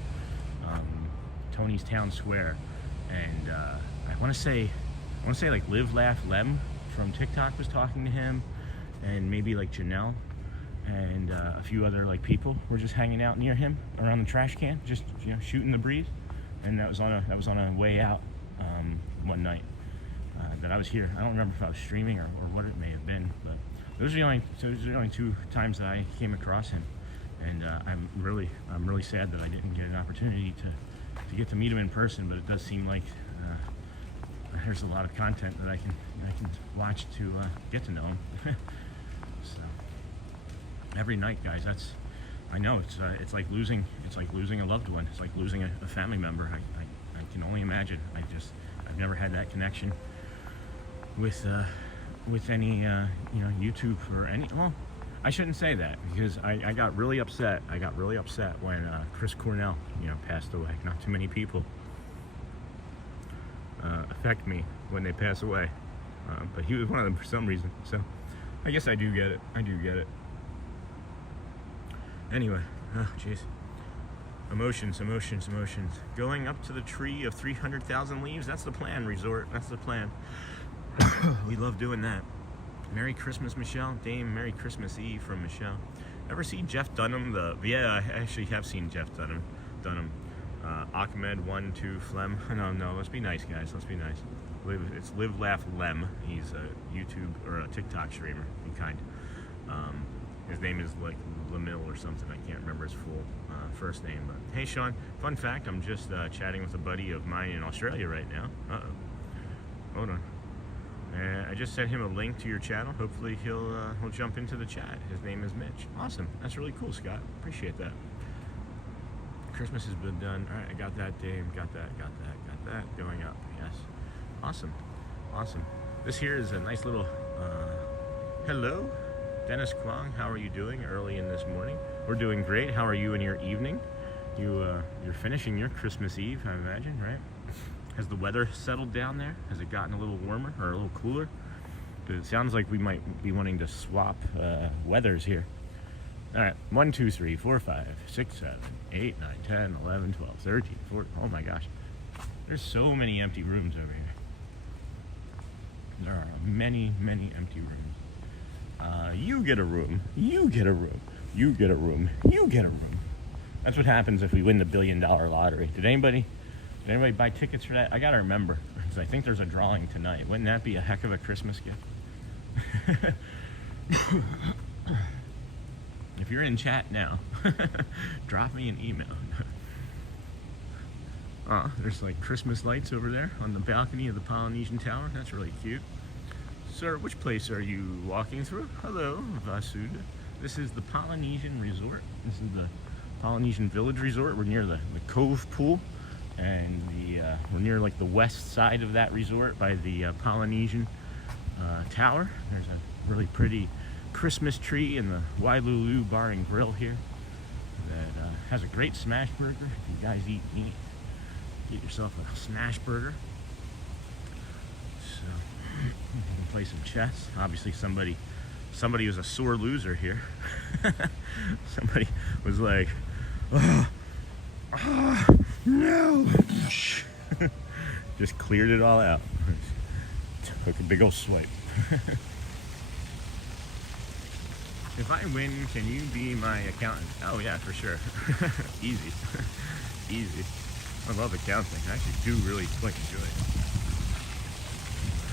Tony's Town Square. And I want to say like Live Laugh Lem from TikTok was talking to him, and maybe like Janelle and a few other like people were just hanging out near him around the trash can, just shooting the breeze. And that was on a way out one night that I was here. I don't remember if I was streaming or what it may have been, but those are the only 2 times that I came across him. And I'm really sad that I didn't get an opportunity to get to meet him in person. But it does seem like there's a lot of content that I can watch to get to know him. So every night, guys, I know it's like losing a loved one. It's like losing a family member. I can only imagine. I've never had that connection with any YouTube or any. Well, I shouldn't say that, because I got really upset. I got really upset when Chris Cornell passed away. Not too many people affect me when they pass away, but he was one of them for some reason. So I guess I do get it. Anyway, oh jeez. Emotions. Going up to the tree of 300,000 leaves. That's the plan, resort. That's the plan. We love doing that. Merry Christmas, Michelle. Dame, Merry Christmas Eve from Michelle. Ever see Jeff Dunham? Yeah, I actually have seen Jeff Dunham. Ahmed 1 2 Flem. No. Let's be nice, guys. Let's be nice. It's Live Laugh Lem. He's a YouTube or a TikTok streamer. His name is like Lamille or something. I can't remember his full first name. But hey, Sean. Fun fact: I'm just chatting with a buddy of mine in Australia right now. Hold on. I just sent him a link to your channel. Hopefully he'll jump into the chat. His name is Mitch. Awesome. That's really cool, Scott. Appreciate that. Christmas has been done. All right, I got that, Dave. Got that. Going up. Yes. Awesome. This here is a nice little. Hello, Dennis Kwong. How are you doing early in this morning? We're doing great. How are you in your evening? You're finishing your Christmas Eve, I imagine, right? Has the weather settled down there? Has it gotten a little warmer or a little cooler? Because it sounds like we might be wanting to swap weathers here. All right, 1, 2, 3, 4, 5, 6, 7, 8, 9, 10, 11, 12, 13, 14. Oh my gosh. There's so many empty rooms over here. There are many empty rooms. You get a room. You get a room. You get a room. You get a room. That's what happens if we win the $1 billion lottery. Did anybody buy tickets for that? I gotta remember, because I think there's a drawing tonight. Wouldn't that be a heck of a Christmas gift? If you're in chat now, drop me an email. There's like Christmas lights over there on the balcony of the Polynesian Tower. That's really cute. Sir, which place are you walking through? Hello, Vasudha. This is the Polynesian Resort. This is the Polynesian Village Resort. We're near the Cove Pool, and we're near like the west side of that resort by the Polynesian Tower. There's a really pretty Christmas tree in the Wailulu Bar and Grill here that has a great smash burger. If you guys eat meat, get yourself a smash burger. So we can play some chess. Obviously somebody was a sore loser here. Somebody was like, no. Just cleared it all out. Took a big old swipe. If I win, can you be my accountant? Oh yeah, for sure. Easy. Easy. I love accounting. I actually do really quite enjoy it.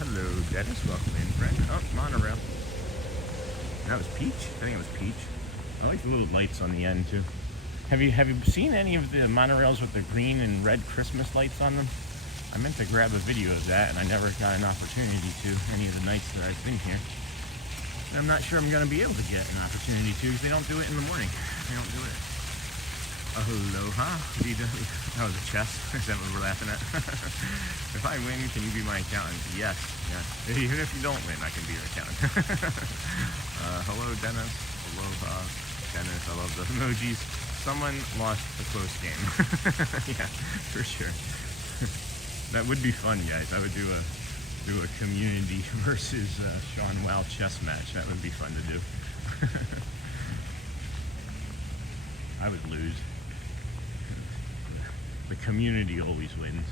Hello, Dennis. Welcome in, friend. Oh, monorail. That was Peach? I think it was Peach. I like the little lights on the end too. Have you seen any of the monorails with the green and red Christmas lights on them? I meant to grab a video of that, and I never got an opportunity to any of the nights that I've been here. And I'm not sure I'm going to be able to get an opportunity to, because they don't do it in the morning. They don't do it. Aloha. That was a chess. Is that what we're laughing at? If I win, can you be my accountant? Yes, yes. Even if you don't win, I can be your accountant. Hello, Dennis. Aloha, Dennis. I love the emojis. Someone lost a close game. Yeah, for sure. That would be fun, guys. I would do a community versus Sean Wow chess match. That would be fun to do. I would lose. The community always wins.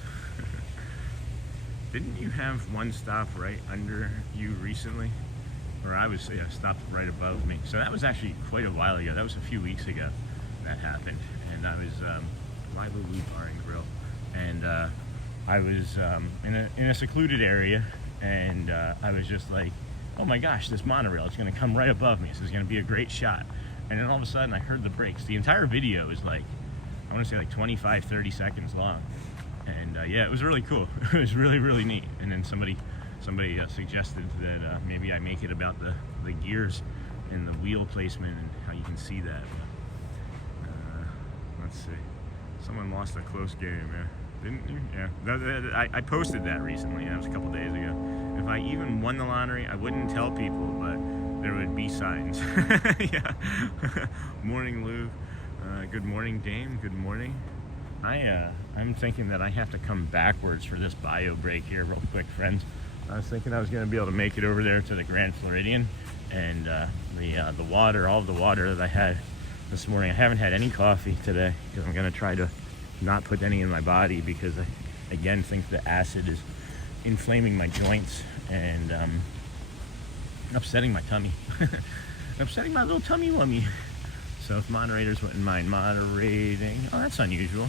Didn't you have one stop right under you recently? Or I was stopped right above me. So that was actually quite a while ago. That was a few weeks ago that happened. And I was Wailulu Bar and Grill. And I was in a secluded area, and I was just like, oh my gosh, this monorail is going to come right above me. This is going to be a great shot. And then all of a sudden I heard the brakes. The entire video is like, I want to say like 25, 30 seconds long. And yeah, it was really cool. It was really, really neat. And then somebody suggested that maybe I make it about the gears and the wheel placement and how you can see that. Let's see. Someone lost a close game, yeah. Didn't you? Yeah. I posted that recently. That was a couple days ago. If I even won the lottery, I wouldn't tell people, but there would be signs. Yeah. Morning, Lou. Good morning, Dame. Good morning. I'm thinking that I have to come backwards for this bio break here real quick, friends. I was thinking I was going to be able to make it over there to the Grand Floridian, and the water, all of the water that I had this morning. I haven't had any coffee today because I'm going to try to not put any in my body, because I, again, think the acid is inflaming my joints and upsetting my tummy. Upsetting my little tummy wummy. So if moderators wouldn't mind moderating. Oh, that's unusual.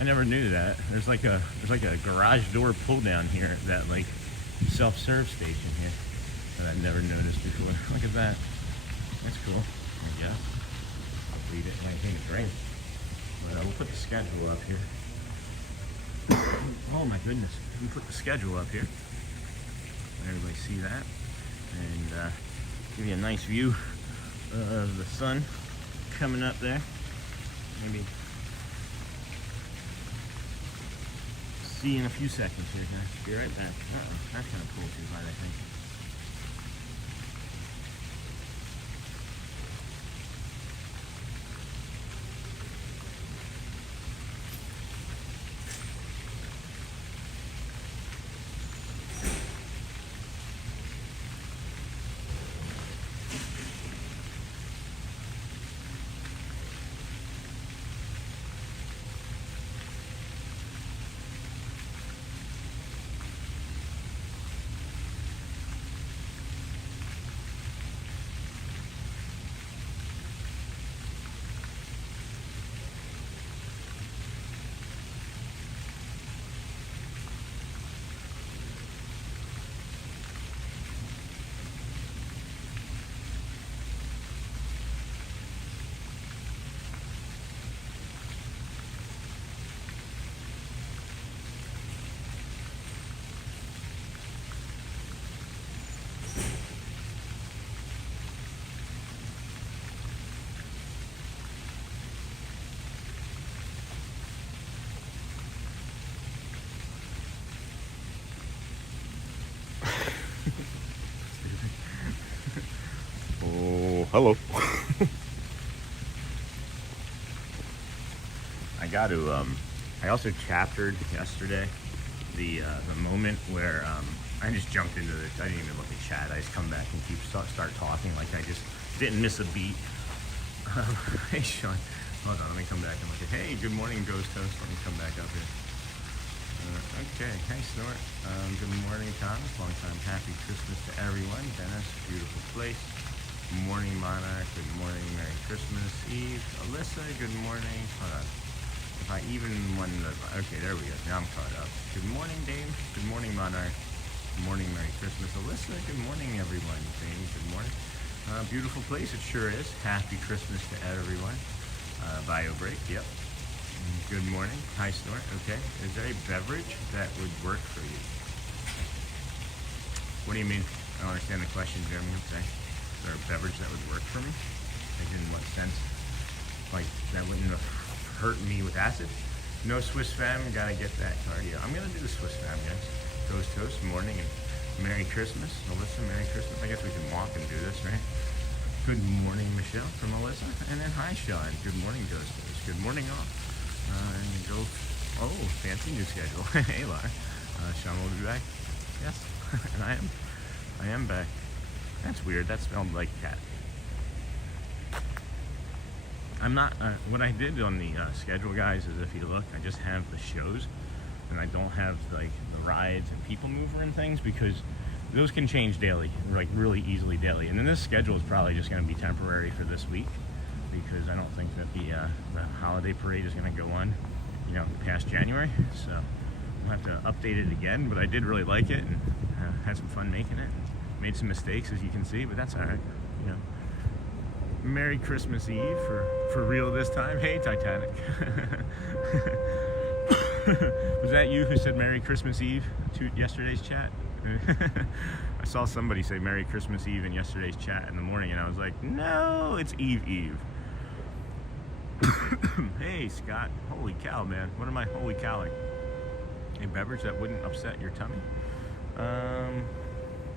I never knew that. There's like a garage door pull down here, that like self-serve station here that I've never noticed before. Look at that. That's cool. I guess. I'll read it and I take a drink. But we'll put the schedule up here. Oh my goodness. We'll put the schedule up here. Let everybody see that. And give you a nice view of the sun coming up there. Maybe see you in a few seconds here, guys. Be right back. That's kind of cool too, I think. Hello. I also chaptered yesterday the moment where I just jumped into this. I didn't even look at chat. I just come back and start talking like I just didn't miss a beat. Hey Sean, hold on, let me come back and look at. Hey, good morning, Ghost Host. Let me come back up here. Okay, hey Snort. Good morning, Thomas. Long time happy Christmas to everyone. Dennis, beautiful place. Morning, Monarch. Good morning, Merry Christmas Eve. Alyssa, good morning. Hold on. If I even won the... Okay, there we go. Now I'm caught up. Good morning, Dame. Good morning, Monarch. Good morning, Merry Christmas. Alyssa, good morning, everyone. Dame, good morning. Beautiful place, it sure is. Happy Christmas to everyone. Bio break, yep. Good morning. Hi, Snort. Okay. Is there a beverage that would work for you? What do you mean? I don't understand the question, Jeremy. Okay. Is there a beverage that would work for me? Like, in what sense? Like, that wouldn't hurting me with acid. No Swiss fam, gotta get that cardio. I'm gonna do the Swiss fam, guys. Toast, toast, morning, and Merry Christmas. Melissa, Merry Christmas. I guess we can walk and do this, right? Good morning, Michelle, from Melissa. And then hi, Sean. Good morning, Toast, toast. Good morning, all. And go, oh, fancy new schedule. Hey, Laura. Sean will be back. Yes, and I am back. That's weird, that smelled like cat. I'm not, what I did on the schedule, guys, is if you look, I just have the shows, and I don't have, like, the rides and people mover and things, because those can change daily, like, really easily daily. And then this schedule is probably just going to be temporary for this week, because I don't think that the holiday parade is going to go on, you know, past January, so I'll have to update it again. But I did really like it, and had some fun making it, and made some mistakes, as you can see, but that's all right, you know. Merry Christmas Eve for real this time. Hey, Titanic. Was that you who said Merry Christmas Eve to yesterday's chat? I saw somebody say Merry Christmas Eve in yesterday's chat in the morning, and I was like, no, it's Eve. Hey, Scott. Holy cow, man. What am I holy cowing? A beverage that wouldn't upset your tummy?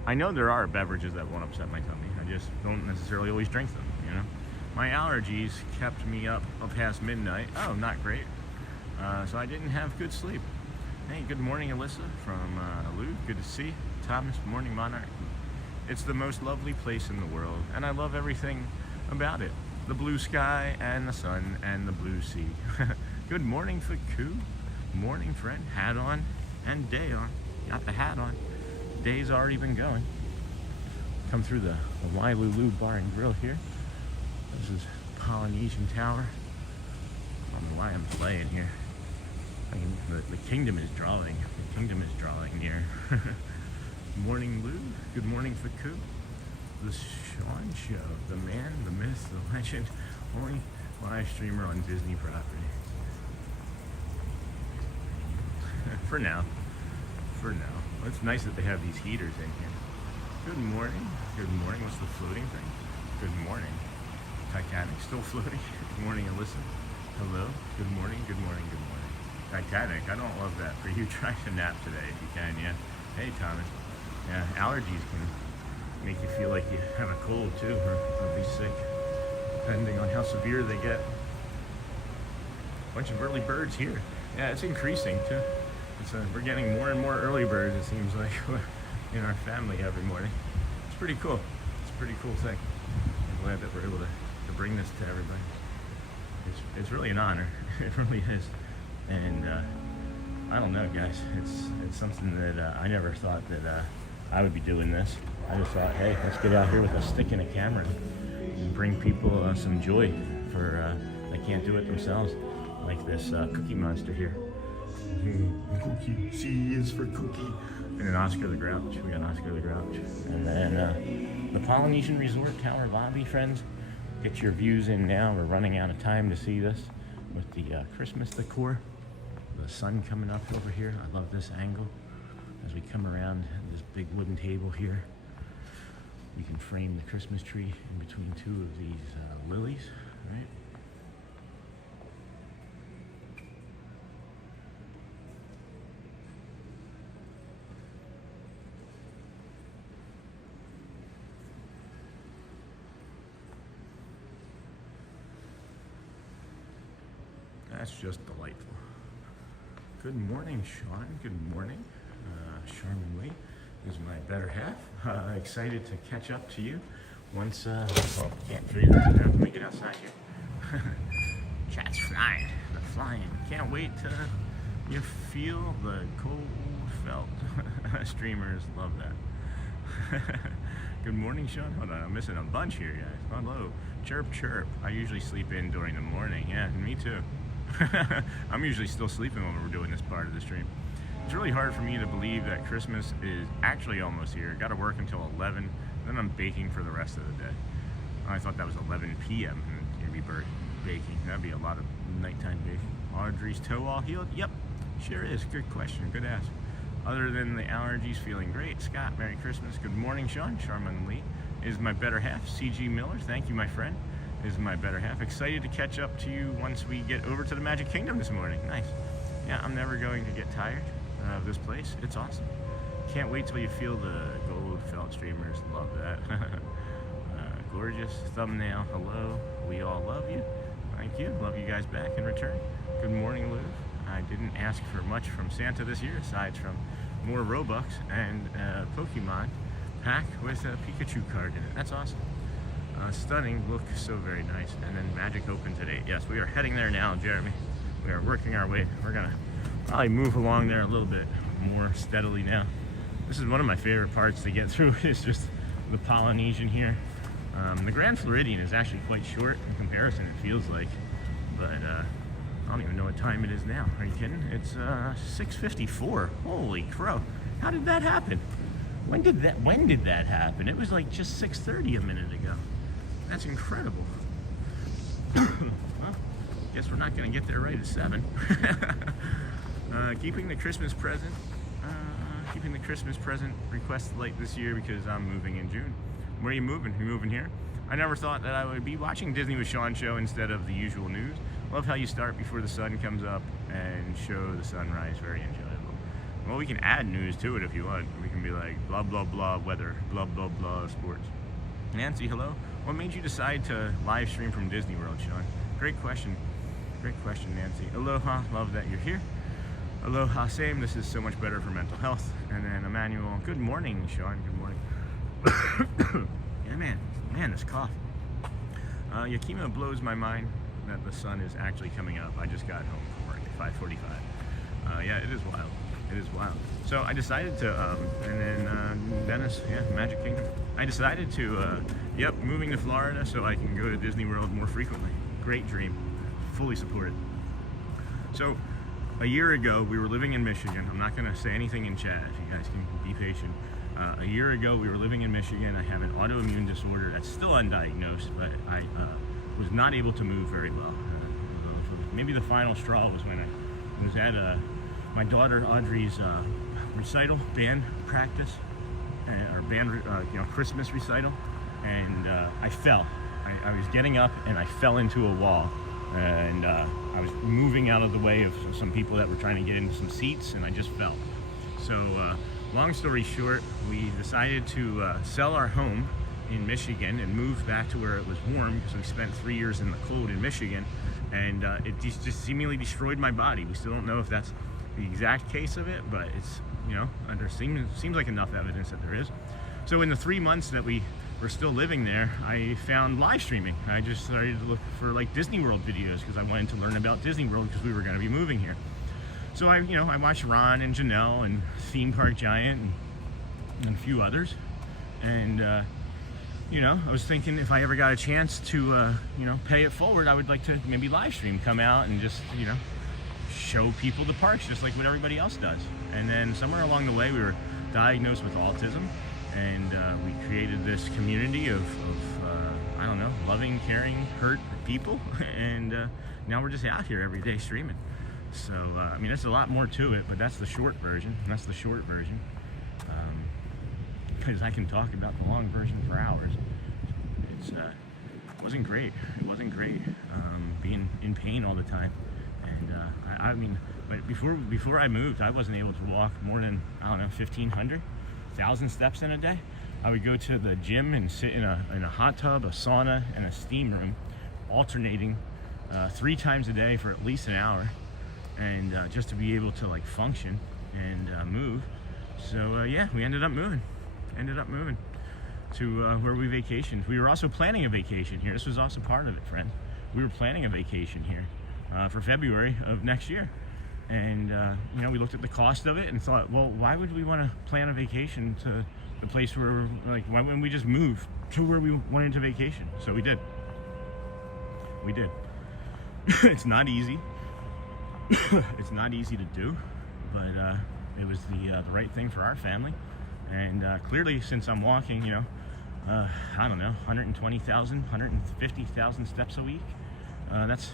I know there are beverages that won't upset my tummy. I just don't necessarily always drink them, you know? My allergies kept me up past midnight. Oh, not great. So I didn't have good sleep. Hey, good morning, Alyssa from Lou. Good to see you. Thomas, morning, Monarch. It's the most lovely place in the world, and I love everything about it. The blue sky and the sun and the blue sea. Good morning, Faku. Morning, friend. Hat on and day on. Got the hat on. Day's already been going. Come through the Wailulu Bar and Grill here. This is Polynesian Tower. I don't know why I'm playing here. The kingdom is drawing. The kingdom is drawing near. Morning, Lou. Good morning, Faku. The Sean Show. The man, the myth, the legend. Only live streamer on Disney property. For now. For now. Well, it's nice that they have these heaters in here. Good morning. Good morning. What's the floating thing? Good morning. Titanic still floating. Good morning, Alyssa. Hello. Good morning. Good morning. Good morning. Titanic. I don't love that. For you, try to nap today if you can. Yeah. Hey, Thomas. Yeah. Allergies can make you feel like you have a cold too, or be sick, depending on how severe they get. Bunch of early birds here. Yeah, it's increasing too. We're getting more and more early birds, it seems like, in our family every morning. It's pretty cool. It's a pretty cool thing. I'm glad that we're able to bring this to everybody. It's really an honor. It really is. And I don't know, guys. It's something that I never thought that I would be doing this. I just thought, hey, let's get out here with a stick and a camera and bring people some joy for they can't do it themselves, like this Cookie Monster here. Cookie, C is for Cookie. And then Oscar the Grouch. We got Oscar the Grouch. And then the Polynesian Resort Tower lobby, friends. Get your views in now. We're running out of time to see this with the Christmas decor. The sun coming up over here. I love this angle. As we come around this big wooden table here, we can frame the Christmas tree in between two of these lilies, right? That's just delightful. Good morning, Sean. Good morning. Charmin Lee is my better half. Excited to catch up to you once, well, can't figure that out. Let me get outside here. Chat's flying. The flying. Can't wait to you feel the cold felt. Streamers love that. Good morning, Sean. Hold on, I'm missing a bunch here, guys. Hello. Chirp, chirp. I usually sleep in during the morning. Yeah, me too. I'm usually still sleeping when we're doing this part of the stream. It's really hard for me to believe that Christmas is actually almost here. Got to work until 11, then I'm baking for the rest of the day. I thought that was 11 p.m. and you'd be baking. That'd be a lot of nighttime baking. Audrey's toe all healed? Yep, sure is. Good question. Good ask. Other than the allergies, feeling great. Scott, Merry Christmas. Good morning, Sean. Charmin Lee is my better half. CG Miller, thank you, my friend. is my better half. Excited to catch up to you once we get over to the Magic Kingdom this morning. Nice. Yeah, I'm never going to get tired of this place. It's awesome. Can't wait till you feel the gold felt streamers. Love that. Gorgeous thumbnail. Hello. We all love you. Thank you. Love you guys back in return. Good morning, Lou. I didn't ask for much from Santa this year, aside from more Robux and Pokemon pack with a Pikachu card in it. That's awesome. Stunning. Look so very nice. And then Magic open today. Yes, we are heading there now, Jeremy. We are working our way. We're going to probably move along there a little bit more steadily now. This is one of my favorite parts to get through. It's just the Polynesian here. The Grand Floridian is actually quite short in comparison, it feels like. But I don't even know what time it is now. Are you kidding? It's 6:54. Holy crow. How did that happen? When did that happen? It was like just 6:30 a minute ago. That's incredible. Well, guess we're not going to get there right at 7. Keeping the Christmas present. Keeping the Christmas present request light this year because I'm moving in June. Where are you moving? You moving here? I never thought that I would be watching Disney with Sean show instead of the usual news. Love how you start before the sun comes up and show the sunrise. Very enjoyable. Well, we can add news to it if you want. We can be like blah blah blah weather, blah blah blah sports. Nancy, hello. What made you decide to live stream from Disney World, Sean? Great question. Great question, Nancy. Aloha. Love that you're here. Aloha, same. This is so much better for mental health. And then Emmanuel. Good morning, Sean. Good morning. Yeah, man, this cough. Yakima blows my mind that the sun is actually coming up. I just got home from work at 5:45. Yeah, it is wild. It is wild. So I decided to, and then Dennis, yeah, Magic Kingdom. I decided to, moving to Florida so I can go to Disney World more frequently. Great dream. Fully support it. So a year ago, we were living in Michigan. I'm not going to say anything in chat if you guys can be patient. A year ago, we were living in Michigan. I have an autoimmune disorder that's still undiagnosed, but I was not able to move very well. Maybe the final straw was when I was at my daughter Audrey's recital, band practice, or band, Christmas recital, and I fell. I was getting up and I fell into a wall, and I was moving out of the way of some people that were trying to get into some seats, and I just fell. So. Long story short, we decided to sell our home in Michigan and move back to where it was warm because we spent 3 years in the cold in Michigan, and it just seemingly destroyed my body. We still don't know if that's the exact case of it, but it's, seems like enough evidence that there is. So in the 3 months that we were still living there, I found live streaming. I just started to look for like Disney World videos because I wanted to learn about Disney World because we were going to be moving here. So I watched Ron and Janelle and Theme Park Giant and a few others, and I was thinking if I ever got a chance to pay it forward, I would like to maybe live stream, come out and just show people the parks just like what everybody else does. And then somewhere along the way, we were diagnosed with autism, and we created this community of loving, caring, hurt people, and now we're just out here every day streaming. So, there's a lot more to it, but that's the short version. Because I can talk about the long version for hours. It wasn't great. Being in pain all the time. And, but before I moved, I wasn't able to walk more than, 1,000 steps in a day. I would go to the gym and sit in a hot tub, a sauna, and a steam room, alternating 3 times a day for at least an hour. And just to be able to function and move. So we ended up moving to where we vacationed. We were also planning a vacation here. This was also part of it, friend. We were planning a vacation here for February of next year. And we looked at the cost of it and thought, well, why would we want to plan a vacation to the place where, why wouldn't we just move to where we wanted to vacation? So we did. It's not easy. It's not easy to do, but it was the right thing for our family. And clearly, since I'm walking, 120,000, 150,000 steps a week, that's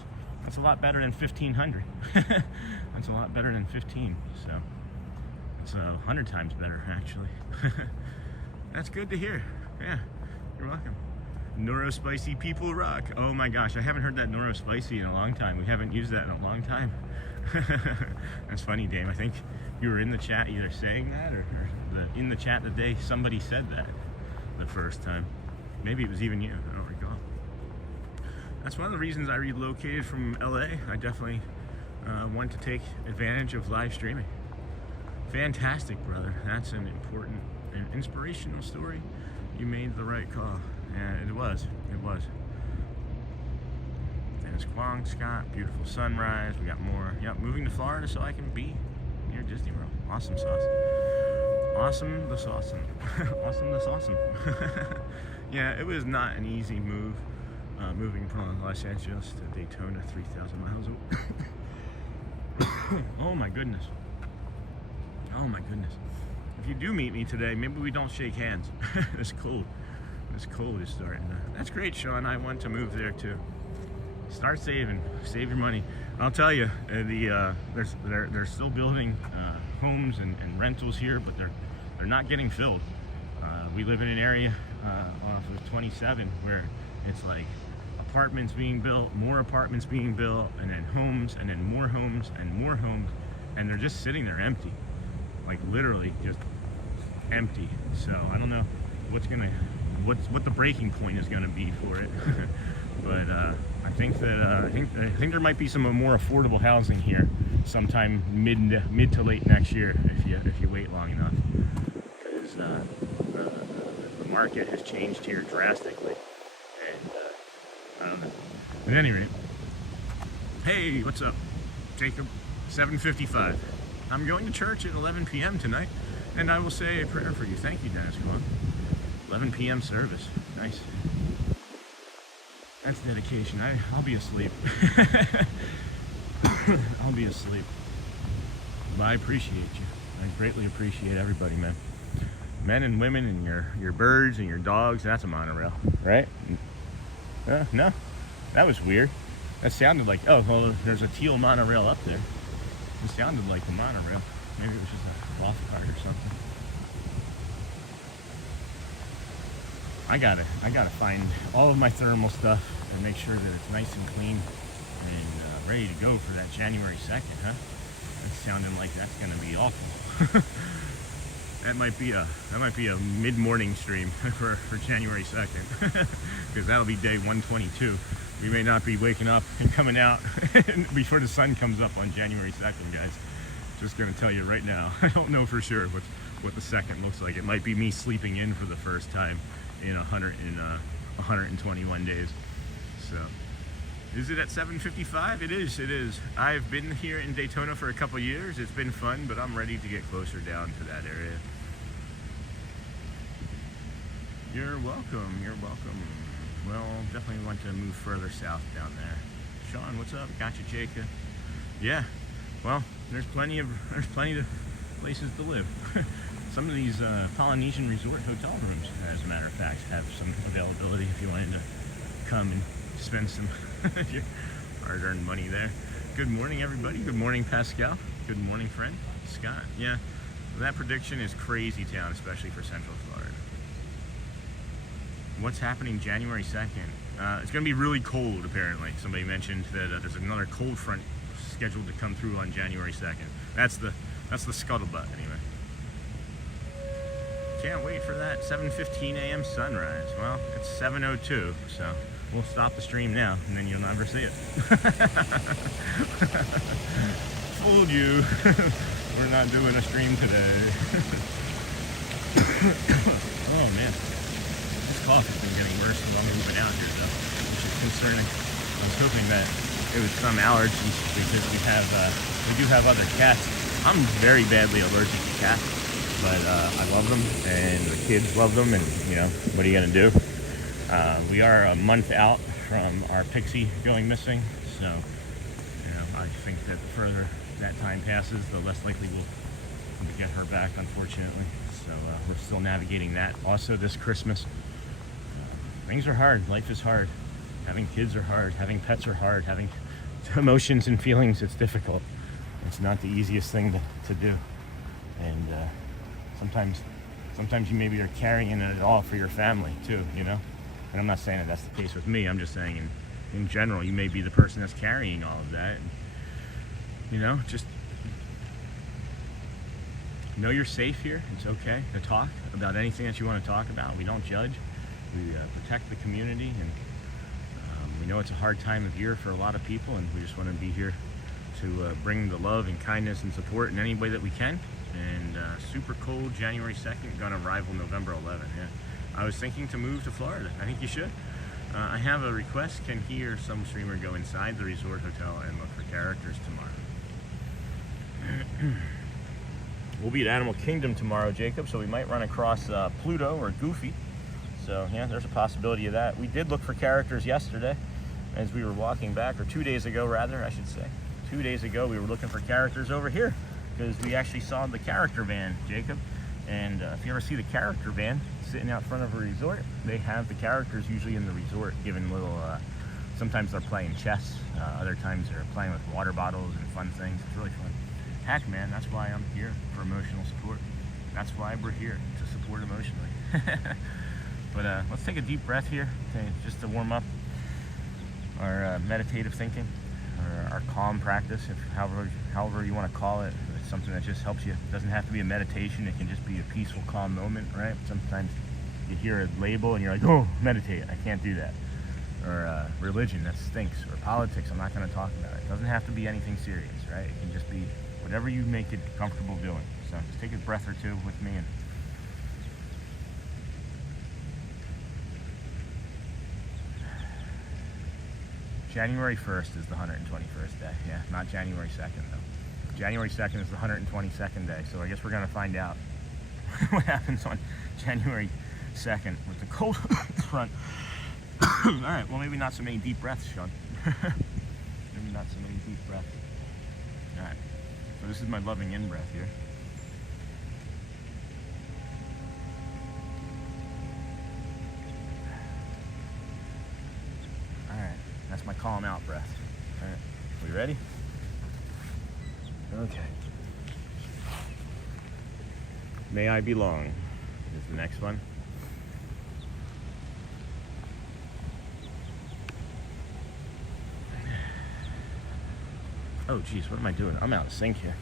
a lot better than 1,500. That's a lot better than 15. So it's 100 times better, actually. That's good to hear. Yeah, you're welcome. Noro spicy people rock. Oh my gosh, I haven't heard that Noro spicy in a long time. We haven't used that in a long time. That's funny, Dave. I think you were in the chat either saying that or in the chat the day somebody said that the first time. Maybe it was even you. I don't recall. That's one of the reasons I relocated from LA. I definitely want to take advantage of live streaming. Fantastic, brother. That's an important and inspirational story. You made the right call. And it was. Dennis Kwong, Scott, beautiful sunrise. We got more. Yep, moving to Florida so I can be near Disney World. Awesome sauce. Awesome the awesome. Awesome the awesome. Yeah, it was not an easy move. Moving from Los Angeles to Daytona, 3,000 miles away. Oh my goodness. Oh my goodness. If you do meet me today, maybe we don't shake hands. It's cold. This cold is starting to... That's great, Sean. I want to move there too. Start saving. Save your money. I'll tell you, they're still building homes and rentals here, but they're not getting filled. We live in an area off of 27 where it's like apartments being built, more apartments being built, and then homes, and then more homes, and more homes, and they're just sitting there empty. Like literally just empty. So I don't know what the breaking point is going to be for it. But I think there might be some more affordable housing here sometime mid to late next year if you wait long enough, because the market has changed here drastically, and I don't know. At any rate, hey, what's up, Jacob? 7:55. I'm going to church at 11 p.m. tonight, and I will say a prayer for you. Thank you, Dennis. Come on. 11 p.m. service. Nice. That's dedication. I'll be asleep. I'll be asleep. But I appreciate you. I greatly appreciate everybody, man. Men and women and your birds and your dogs. That's a monorail, right? No, that was weird. That sounded like, oh, well, there's a teal monorail up there. It sounded like a monorail. Maybe it was just a cloth cart or something. I gotta find all of my thermal stuff and make sure that it's nice and clean and ready to go for that January 2nd, huh? It's sounding like that's gonna be awful. That might be a mid-morning stream for January 2nd, because that'll be day 122. We may not be waking up and coming out before the sun comes up on January 2nd, guys. Just gonna tell you right now. I don't know for sure what the second looks like. It might be me sleeping in for the first time in 121 days. So, is it at 7:55? It is. I've been here in Daytona for a couple years. It's been fun, but I'm ready to get closer down to that area. You're welcome. Well, definitely want to move further south down there. Sean, what's up? Gotcha, Jacob. Yeah. Well, there's plenty of places to live. Some of these Polynesian resort hotel rooms, as a matter of fact, have some availability if you wanted to come and spend some of your hard-earned money there. Good morning, everybody. Good morning, Pascal. Good morning, friend. Scott. Yeah, that prediction is crazy town, especially for Central Florida. What's happening January 2nd? It's going to be really cold, apparently. Somebody mentioned that there's another cold front scheduled to come through on January 2nd. That's the scuttlebutt, anyway. Can't wait for that 7:15 a.m. sunrise. Well, it's 7:02, so we'll stop the stream now, and then you'll never see it. Fooled you. We're not doing a stream today. Oh, man. This cough has been getting worse while I'm moving out here, though, which is concerning. I was hoping that it was some allergies, because we do have other cats. I'm very badly allergic to cats. But I love them, and the kids love them, and what are you gonna do? We are a month out from our Pixie going missing, so I think that the further that time passes, the less likely we'll get her back, unfortunately. So we're still navigating that. Also, this Christmas, things are hard. Life is hard. Having kids are hard. Having pets are hard. Having emotions and feelings, it's difficult. It's not the easiest thing to do, and sometimes you maybe are carrying it all for your family too, And I'm not saying that that's the case with me. I'm just saying in general, you may be the person that's carrying all of that. And, you know, just know you're safe here. It's okay to talk about anything that you want to talk about. We don't judge. We protect the community, and we know it's a hard time of year for a lot of people, and we just want to be here to bring the love and kindness and support in any way that we can. And super cold January 2nd, gonna rival November 11th. Yeah, I was thinking to move to Florida. I think you should. I have a request. Can he or some streamer go inside the resort hotel and look for characters tomorrow? We'll be at Animal Kingdom tomorrow, Jacob, so we might run across Pluto or Goofy. So yeah, there's a possibility of that. We did look for characters yesterday as we were walking back, or 2 days ago rather, I should say. 2 days ago we were looking for characters over here because we actually saw the character van, Jacob. And if you ever see the character van sitting out front of a resort, they have the characters usually in the resort giving little, sometimes they're playing chess, other times they're playing with water bottles and fun things. It's really fun. Heck man, that's why I'm here, for emotional support. That's why we're here, to support emotionally. But let's take a deep breath here, okay, just to warm up our meditative thinking, or our calm practice, if however you want to call it. It's something that just helps you. It doesn't have to be a meditation. It can just be a peaceful, calm moment, right? Sometimes you hear a label and you're like, oh, meditate. I can't do that. Or religion, that stinks. Or politics, I'm not going to talk about it. It doesn't have to be anything serious, right? It can just be whatever you make it comfortable doing. So just take a breath or two with me. And January 1st is the 121st day. Yeah, not January 2nd though. January 2nd is the 122nd day, so I guess we're going to find out what happens on January 2nd with the cold front. All right, well, maybe not so many deep breaths, Sean. Maybe not so many deep breaths. All right, so this is my loving in-breath here. All right, that's my calm out breath. All right, we ready? Okay. May I belong is the next one. Oh geez, what am I doing? I'm out of sync here.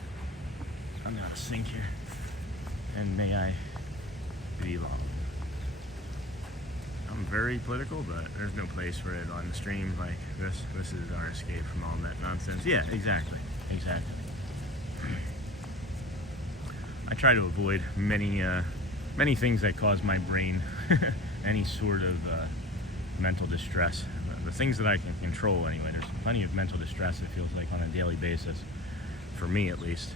And may I belong. I'm very political, but there's no place for it on the stream like this. This is our escape from all that nonsense. Yeah, exactly. I try to avoid many things that cause my brain any sort of mental distress. The things that I can control, anyway. There's plenty of mental distress, it feels like, on a daily basis, for me at least.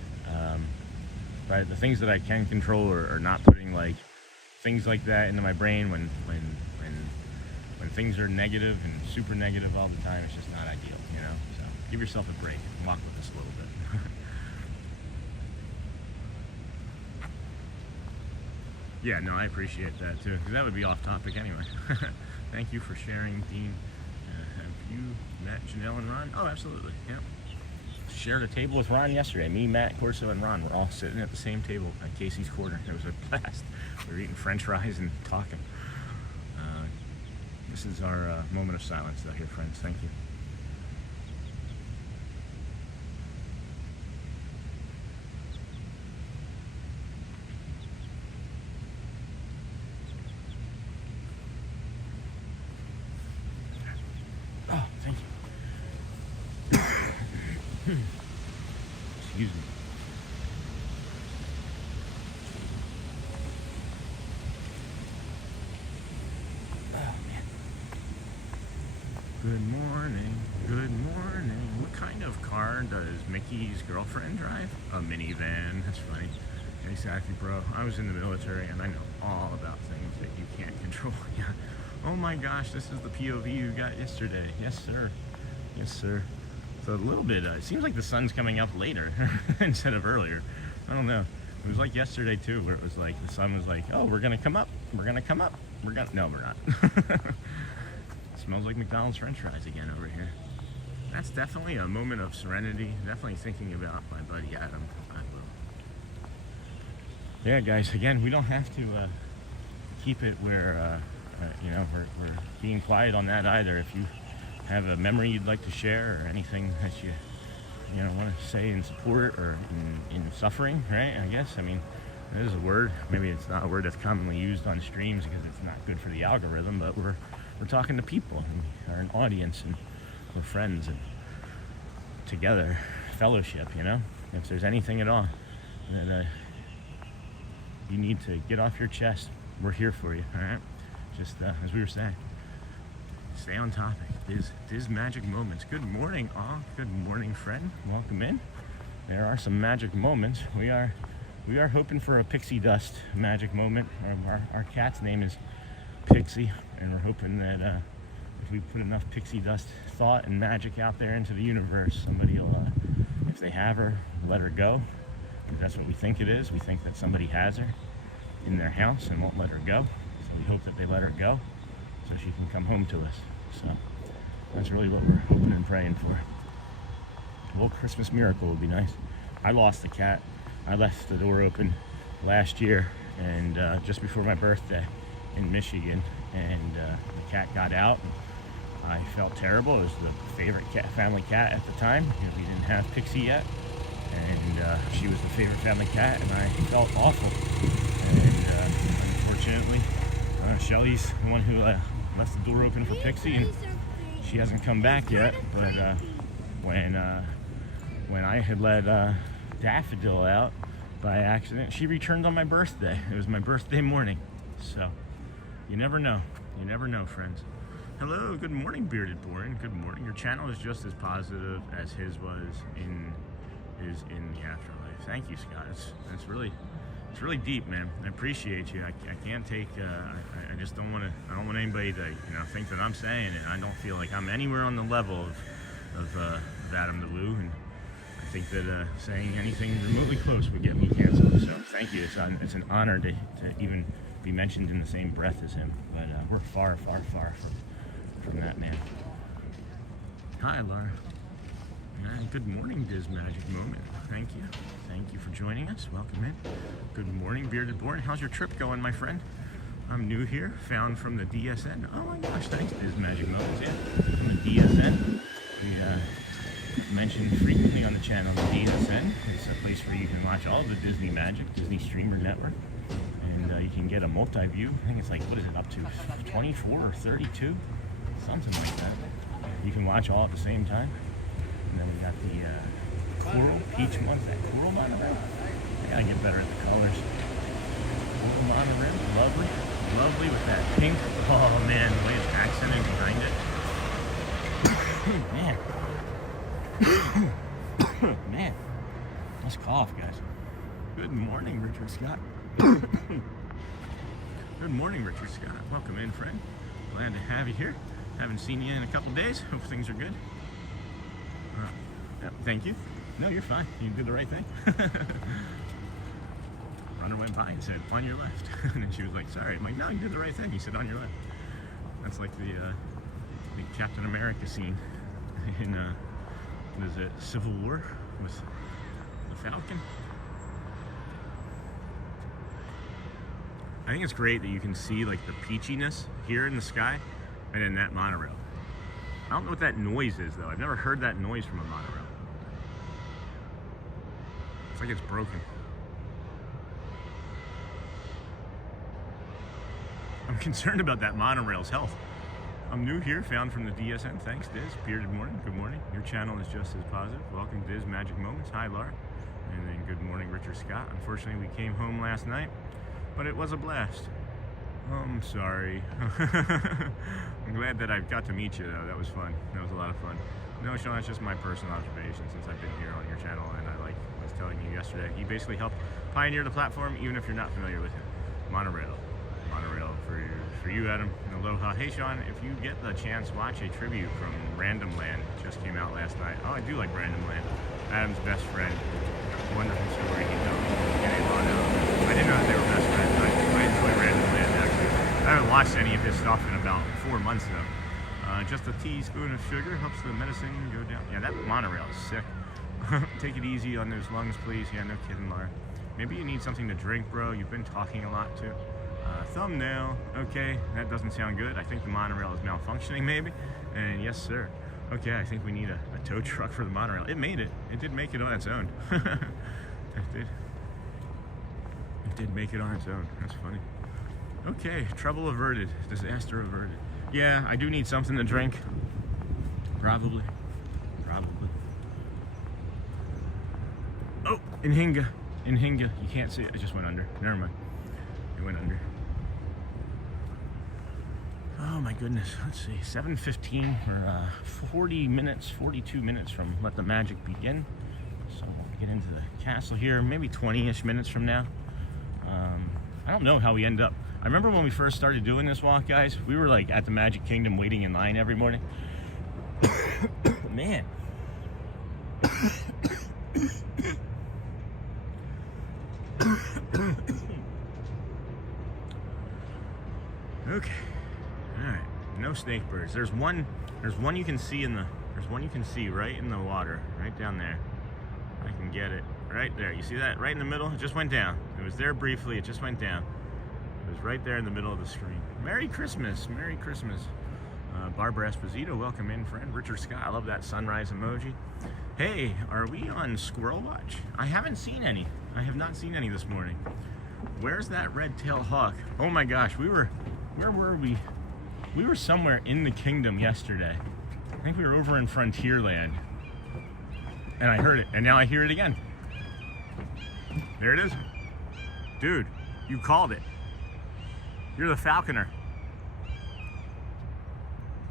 But the things that I can control are not putting like things like that into my brain when things are negative and super negative all the time. It's just not ideal, you know. So give yourself a break and walk with us a little bit. Yeah, no, I appreciate that too, because that would be off topic anyway. Thank you for sharing, Dean. Have you met Janelle and Ron? Oh, absolutely, yeah. Shared a table with Ron yesterday. Me, Matt, Corso, and Ron were all sitting at the same table at Casey's Corner. It was a blast. We were eating French fries and talking. This is our moment of silence though here, friends. Thank you. Oh, thank you. Excuse me. Good morning, good morning. What kind of car does Mickey's girlfriend drive? A minivan, that's funny. Exactly, bro. I was in the military and I know all about things that you can't control. Yeah. Oh my gosh, this is the POV you got yesterday. Yes, sir. Yes, sir. So a little bit, it seems like the sun's coming up later instead of earlier. I don't know. It was like yesterday too, where it was like, the sun was like, oh, we're gonna come up. No, we're not. Smells like McDonald's French fries again over here. That's definitely a moment of serenity. Definitely thinking about my buddy Adam. I will. Yeah, guys. Again, we don't have to keep it where we're being quiet on that either. If you have a memory you'd like to share or anything that you want to say in support or in suffering, right? I guess. I mean, it is a word. Maybe it's not a word that's commonly used on streams because it's not good for the algorithm, but we're talking to people. And we are an audience and we're friends and together, fellowship, If there's anything at all that you need to get off your chest, we're here for you, all right? Just as we were saying, stay on topic. Diz magic moments. Good morning, all. Good morning, friend. Welcome in. There are some magic moments. We are hoping for a pixie dust magic moment. Our cat's name is Pixie, and we're hoping that if we put enough pixie dust thought and magic out there into the universe, somebody will, if they have her, let her go. Because that's what we think it is. We think that somebody has her in their house and won't let her go. So we hope that they let her go so she can come home to us. So that's really what we're hoping and praying for. A little Christmas miracle would be nice. I lost the cat. I left the door open last year and just before my birthday in Michigan, and the cat got out. I felt terrible. It was the favorite family cat at the time because we didn't have Pixie yet, and she was the favorite family cat, and I felt awful. And unfortunately, Shelly's the one who left the door open for Pixie, and she hasn't come back yet. But when I had let Daffodil out by accident, she returned on my birthday. It was my birthday morning, so you never know. You never know, friends. Hello, good morning, Bearded Borin. Good morning. Your channel is just as positive as his was in the afterlife. Thank you, Scott. It's really deep, man. I appreciate you. I can't take. I just don't want to. I don't want anybody to think that I'm saying it. I don't feel like I'm anywhere on the level of Adam the Woo, and I think that saying anything remotely close would get me canceled. So thank you. It's an honor to even be mentioned in the same breath as him. But we're far from that man. Hi, Laura. Good morning, Diz Magic Moment. Thank you for joining us. Welcome in. Good morning, Bearded Born. How's your trip going, my friend? I'm new here, found from the DSN. Oh my gosh, thanks, Diz Magic Moments. Yeah, from the DSN. We mentioned frequently on the channel the DSN. It's a place where you can watch all of the Disney Magic, Disney Streamer Network. And you can get a multi-view. I think it's like, what is it, up to 24 or 32? Something like that. You can watch all at the same time. And then we got the coral, peach one, that coral monorail. I gotta get better at the colors. Coral monorail, lovely with that pink. Oh man, the way it's accented behind it. Man. Man. Let's cough, guys. Good morning, Richard Scott. Good morning, Richard Scott. Welcome in, friend. Glad to have you here. Haven't seen you in a couple days. Hope things are good. Yeah, thank you. No, you're fine. You did the right thing. Runner went by and said, on your left. And then she was like, sorry. I'm like, no, you did the right thing. He said, on your left. That's like the Captain America scene in, what is it, Civil War with the Falcon. I think it's great that you can see like the peachiness here in the sky and in that monorail. I don't know what that noise is though. I've never heard that noise from a monorail. It's like it's broken. I'm concerned about that monorail's health. I'm new here, found from the DSN. Thanks, Diz. Bearded morning. Good morning. Your channel is just as positive. Welcome, Diz Magic Moments. Hi, Laura. And then good morning, Richard Scott. Unfortunately, we came home last night, but it was a blast. Oh, I'm sorry. I'm glad that I got to meet you, though. That was fun. That was a lot of fun. No, Sean, it's just my personal observation since I've been here on your channel, and I was telling you yesterday, you basically helped pioneer the platform, even if you're not familiar with it. Monorail for you, Adam, and aloha. Hey, Sean, if you get the chance, watch a tribute from Random Land. It just came out last night. Oh, I do like Random Land. Adam's best friend. Wonderful story he told me. I didn't know that they were best friends. I enjoy Random Land, actually. I haven't watched any of his stuff in about 4 months, though. Just a teaspoon of sugar helps the medicine go down. Yeah, that monorail is sick. Take it easy on those lungs, please. Yeah, no kidding, Laura. Maybe you need something to drink, bro. You've been talking a lot, too. Thumbnail. Okay, that doesn't sound good. I think the monorail is malfunctioning, maybe. And yes, sir. Okay, I think we need a tow truck for the monorail. It made it. It did make it on its own. It did make it on its own. That's funny. Okay, trouble averted. Disaster averted. Yeah, I do need something to drink. Probably. Oh, Inhinga. You can't see it. I just went under. Never mind. It went under. Oh my goodness. Let's see. 7:15. We're 42 minutes from Let the Magic Begin. So we'll get into the castle here maybe 20-ish minutes from now. I don't know how we end up. I remember when we first started doing this walk, guys, we were like at the Magic Kingdom waiting in line every morning. Man. Okay. All right. No snake birds. There's one you can see right in the water, right down there. I can get it right there. You see that right in the middle? It just went down. It was there briefly. It just went down. It was right there in the middle of the screen. Merry Christmas. Merry Christmas. Barbara Esposito, welcome in, friend. Richard Scott, I love that sunrise emoji. Hey, are we on Squirrel Watch? I haven't seen any. I have not seen any this morning. Where's that red-tailed hawk? Oh my gosh, where were we? We were somewhere in the kingdom yesterday. I think we were over in Frontierland. And I heard it, and now I hear it again. There it is. Dude, you called it. You're the falconer.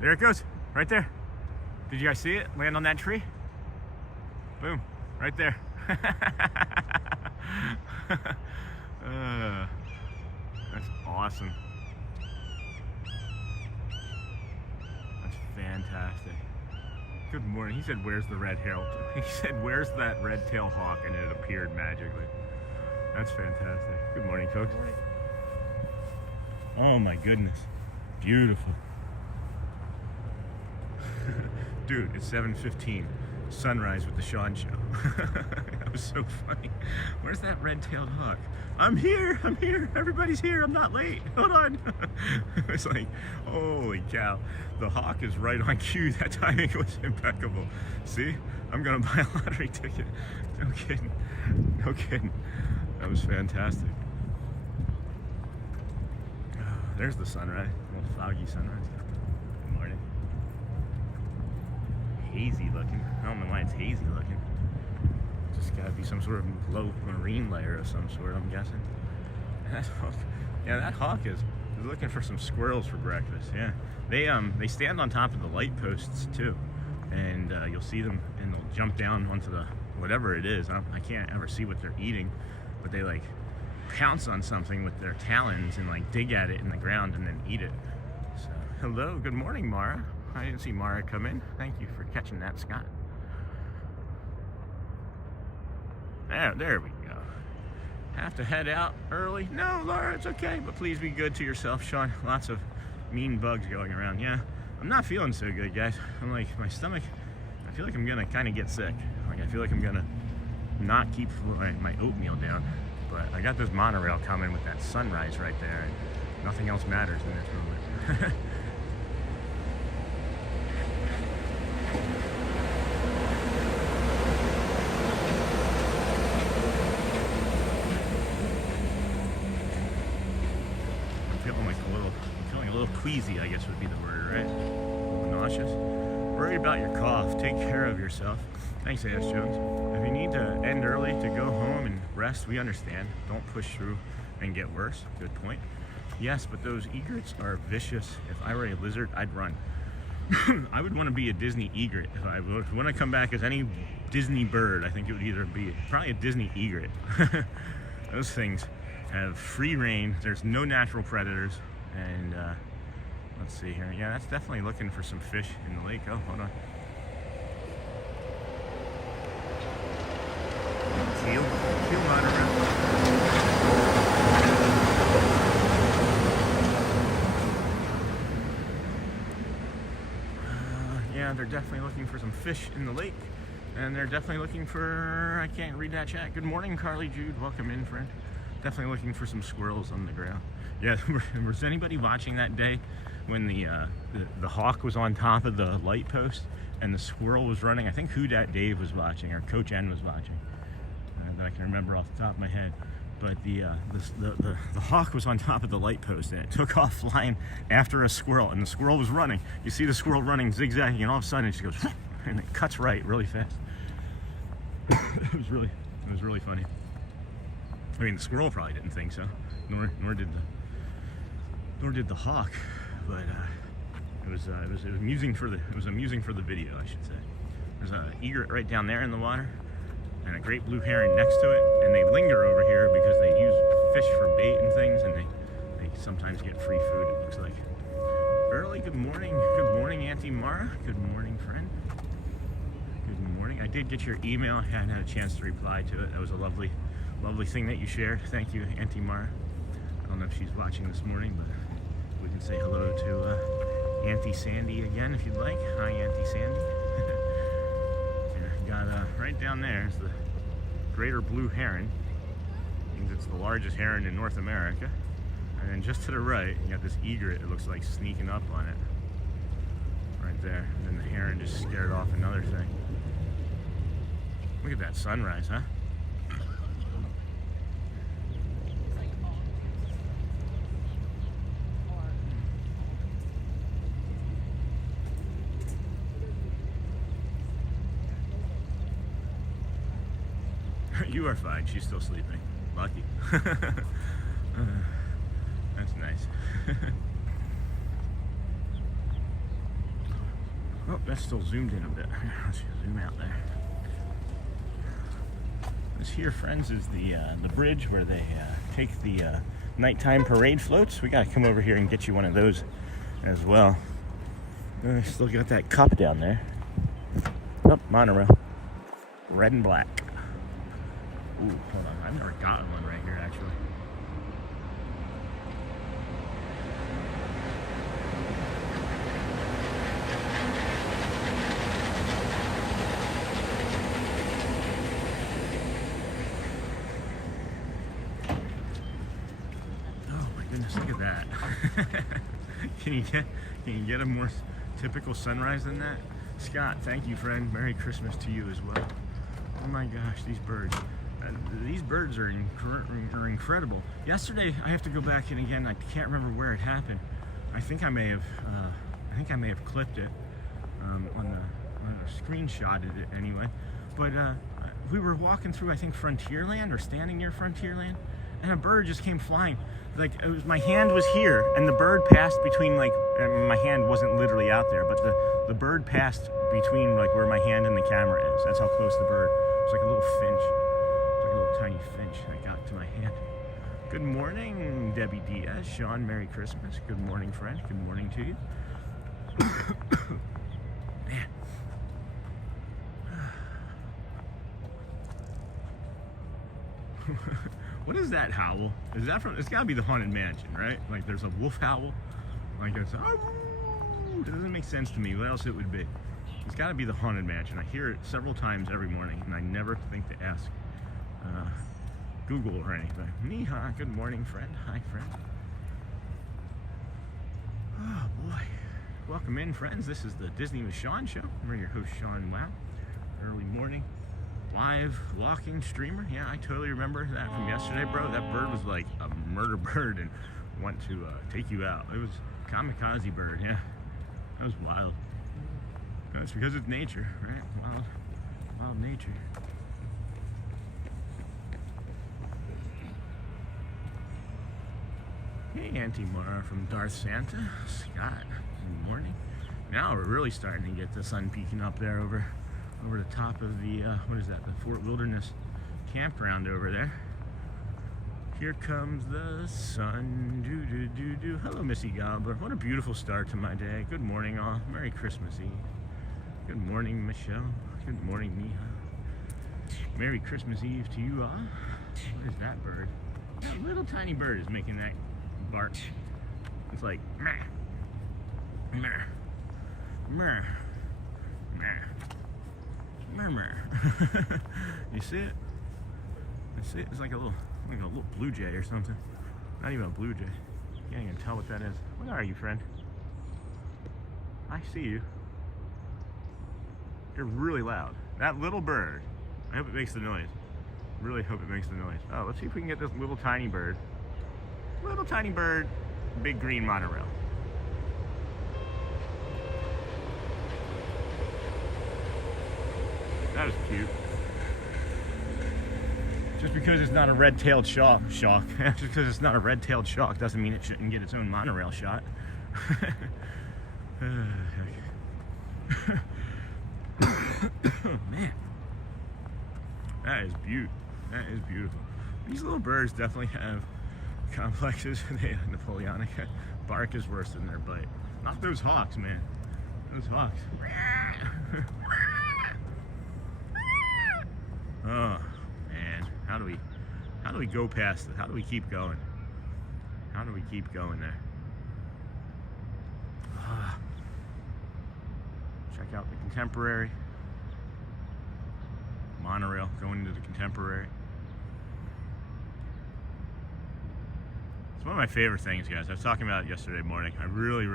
There it goes, right there. Did you guys see it land on that tree? Boom, right there. That's awesome. That's fantastic. Good morning. He said, where's the red hair? He said, where's that red-tailed hawk? And it appeared magically. That's fantastic. Good morning, folks. Good morning. Oh my goodness. Beautiful. Dude, it's 7:15. Sunrise with the Sean Show. That was so funny. Where's that red-tailed hawk? I'm here. Everybody's here. I'm not late. Hold on. It's like, holy cow. The hawk is right on cue. That timing was impeccable. See? I'm going to buy a lottery ticket. No kidding. That was fantastic. There's the sunrise. A little foggy sunrise. Good morning. Hazy looking. I don't know why it's hazy looking. Just gotta be some sort of low marine layer of some sort, I'm guessing. That hawk is looking for some squirrels for breakfast. Yeah, they stand on top of the light posts too, and you'll see them, and they'll jump down onto the whatever it is. I can't ever see what they're eating, but they like pounce on something with their talons and like dig at it in the ground and then eat it. So, hello, good morning, Mara. I didn't see Mara come in. Thank you for catching that, Scott. There we go. Have to head out early? No, Laura, it's okay, but please be good to yourself, Sean. Lots of mean bugs going around. Yeah, I'm not feeling so good, guys. I'm like, my stomach, I feel like I'm gonna kind of get sick. Like, I feel like I'm gonna not keep my oatmeal down. But I got this monorail coming with that sunrise right there, and nothing else matters in this moment. Queasy, I guess would be the word, right? A little nauseous. Worried about your cough. Take care of yourself. Thanks, A.S. Jones. If you need to end early to go home and rest, we understand. Don't push through and get worse. Good point. Yes, but those egrets are vicious. If I were a lizard, I'd run. I would want to be a Disney egret. When I come back as any Disney bird, I think it would either be probably a Disney egret. Those things have free reign. There's no natural predators. And let's see here. Yeah, that's definitely looking for some fish in the lake. Oh, hold on. Teal monorail. Yeah, they're definitely looking for some fish in the lake. And they're definitely looking for, I can't read that chat. Good morning, Carly Jude. Welcome in, friend. definitely looking for some squirrels on the ground. Yeah, was anybody watching that day when the hawk was on top of the light post and the squirrel was running? I think Who Dat Dave was watching, or Coach N was watching, that I can remember off the top of my head. But the hawk was on top of the light post, and it took off flying after a squirrel, and the squirrel was running. You see the squirrel running, zigzagging, and all of a sudden it just goes, and it cuts right really fast. It was really funny. I mean, the squirrel probably didn't think so, nor did the hawk, but it was amusing for the video, I should say. There's an egret right down there in the water, and a great blue heron next to it, and they linger over here because they use fish for bait and things, and they sometimes get free food, it looks like. Early, good morning, Auntie Mara. Good morning, friend. Good morning. I did get your email. I hadn't had a chance to reply to it. That was a lovely thing that you shared. Thank you, Auntie Mara. I don't know if she's watching this morning, but we can say hello to Auntie Sandy again if you'd like. Hi, Auntie Sandy. Got right down there is the greater blue heron. Means it's the largest heron in North America. And then just to the right, you got this egret. It looks like sneaking up on it. Right there. And then the heron just scared off another thing. Look at that sunrise, huh? You are fine. She's still sleeping. Lucky. That's nice. Oh, that's still zoomed in a bit. Let's zoom out there. This here, friends, is the bridge where they take the nighttime parade floats. We gotta come over here and get you one of those as well. Still got that cup down there. Oh, monorail. Red and black. Ooh, hold on. I've never gotten one right here, actually. Oh my goodness, look at that. Can you get a more typical sunrise than that? Scott, thank you, friend. Merry Christmas to you as well. Oh my gosh, these birds. These birds are incredible. Yesterday, I have to go back and again, I can't remember where it happened. I think I may have clipped it on the screenshotted it anyway. But we were walking through, I think, Frontierland, or standing near Frontierland, and a bird just came flying. Like, it was, my hand was here, and the bird passed between, like, my hand wasn't literally out there, but the bird passed between, like, where my hand and the camera is. That's how close the bird. It was like a little finch. Little tiny finch that got to my hand. Good morning, Debbie Diaz. Sean, Merry Christmas. Good morning, friend. Good morning to you. Man. What is that howl? Is that from? It's got to be the Haunted Mansion, right? Like there's a wolf howl. Like it's. Oh, it doesn't make sense to me. What else it would be? It's got to be the Haunted Mansion. I hear it several times every morning, and I never think to ask. Google or anything. Neha, good morning, friend. Hi, friend. Oh boy. Welcome in, friends. This is the Disney with Sean show. I'm your host, Sean. Wow. Early morning live walking streamer. Yeah, I totally remember that from yesterday, bro. That bird was like a murder bird and want to take you out. It was kamikaze bird. Yeah, that was wild. That's because it's nature, right? Wild nature. Hey, Auntie Mara from Darth Santa. Scott, good morning. Now we're really starting to get the sun peeking up there over the top of the, what is that, the Fort Wilderness campground over there. Here comes the sun, do-do-do-do. Hello, Missy Gobbler. What a beautiful start to my day. Good morning, all. Merry Christmas Eve. Good morning, Michelle. Good morning, Neha. Merry Christmas Eve to you all. What is that bird? That little tiny bird is making that bark. It's like meh, meh, meh, meh, meh, meh. You see it? I see it. It's like a little Like a little blue jay or something. Not even a blue jay. Can't even tell what that is. Where are you, friend? I see you. You're really loud. That little bird. I hope it makes the noise. Really hope it makes the noise. Oh, let's see if we can get this little tiny bird. Little tiny bird, big green monorail. That is cute. Just because it's not a red-tailed shark, just because it's not a red-tailed shark doesn't mean it shouldn't get its own monorail shot. Man, that is beautiful. That is beautiful. These little birds definitely have complexes. They have Napoleonic. Bark is worse than their bite. Not those hawks, man. Those hawks. Oh man, how do we go past it? How do we keep going? How do we keep going there? Check out the Contemporary. Monorail going into the Contemporary. It's one of my favorite things, guys. I was talking about it yesterday morning. I really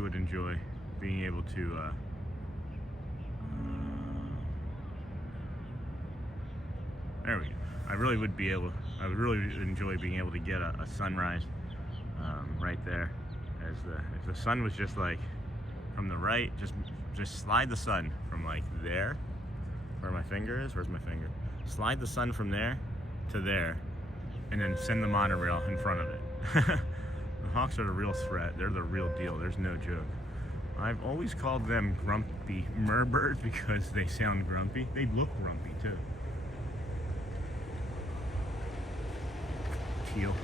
would enjoy being able to there we go. I would really enjoy being able to get a sunrise right there. If the sun was just like from the right, just slide the sun from like there, where my finger is. Where's my finger? Slide the sun from there to there, and then send the monorail in front of it. The hawks are the real threat. They're the real deal. There's no joke. I've always called them grumpy merbirds because they sound grumpy. They look grumpy too. Teal.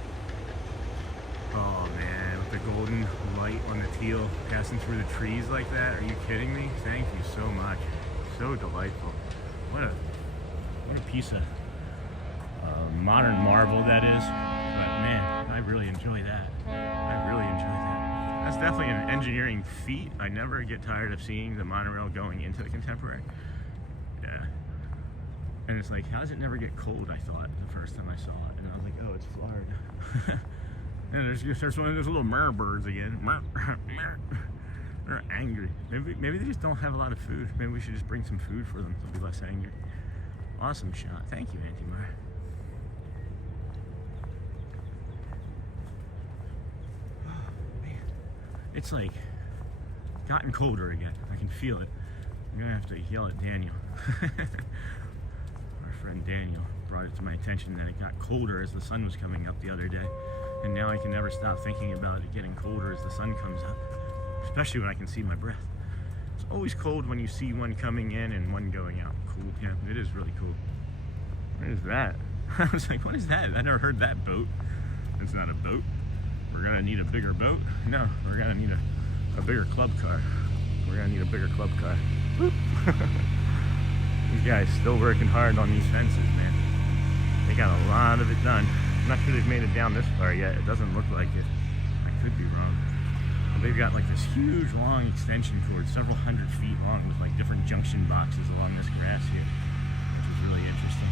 Oh man, with the golden light on the teal passing through the trees like that. Are you kidding me? Thank you so much. So delightful. What a piece of modern marvel that is. But man, I really enjoy that. I really enjoy that. That's definitely an engineering feat. I never get tired of seeing the monorail going into the Contemporary. Yeah. And it's like, how does it never get cold, I thought, the first time I saw it. And I was like, oh, it's Florida. And there's one of those little birds again. They're angry. Maybe they just don't have a lot of food. Maybe we should just bring some food for them. They'll be less angry. Awesome shot. Thank you, Auntie Mar. Oh, man. It's like gotten colder again. I can feel it. I'm gonna have to yell at Daniel. Our friend Daniel brought it to my attention that it got colder as the sun was coming up the other day. And now I can never stop thinking about it getting colder as the sun comes up. Especially when I can see my breath. It's always cold when you see one coming in and one going out. Cool, yeah, it is really cool. What is that? I was like, what is that? I never heard that boat. It's not a boat. We're gonna need a bigger boat? No, we're gonna need a bigger club car. We're gonna need a bigger club car. These guys still working hard on these fences, man. They got a lot of it done. I'm not sure they've made it down this far yet. It doesn't look like it. I could be wrong. But they've got like this huge long extension cord, several hundred feet long, with like different junction boxes along this grass here, which is really interesting.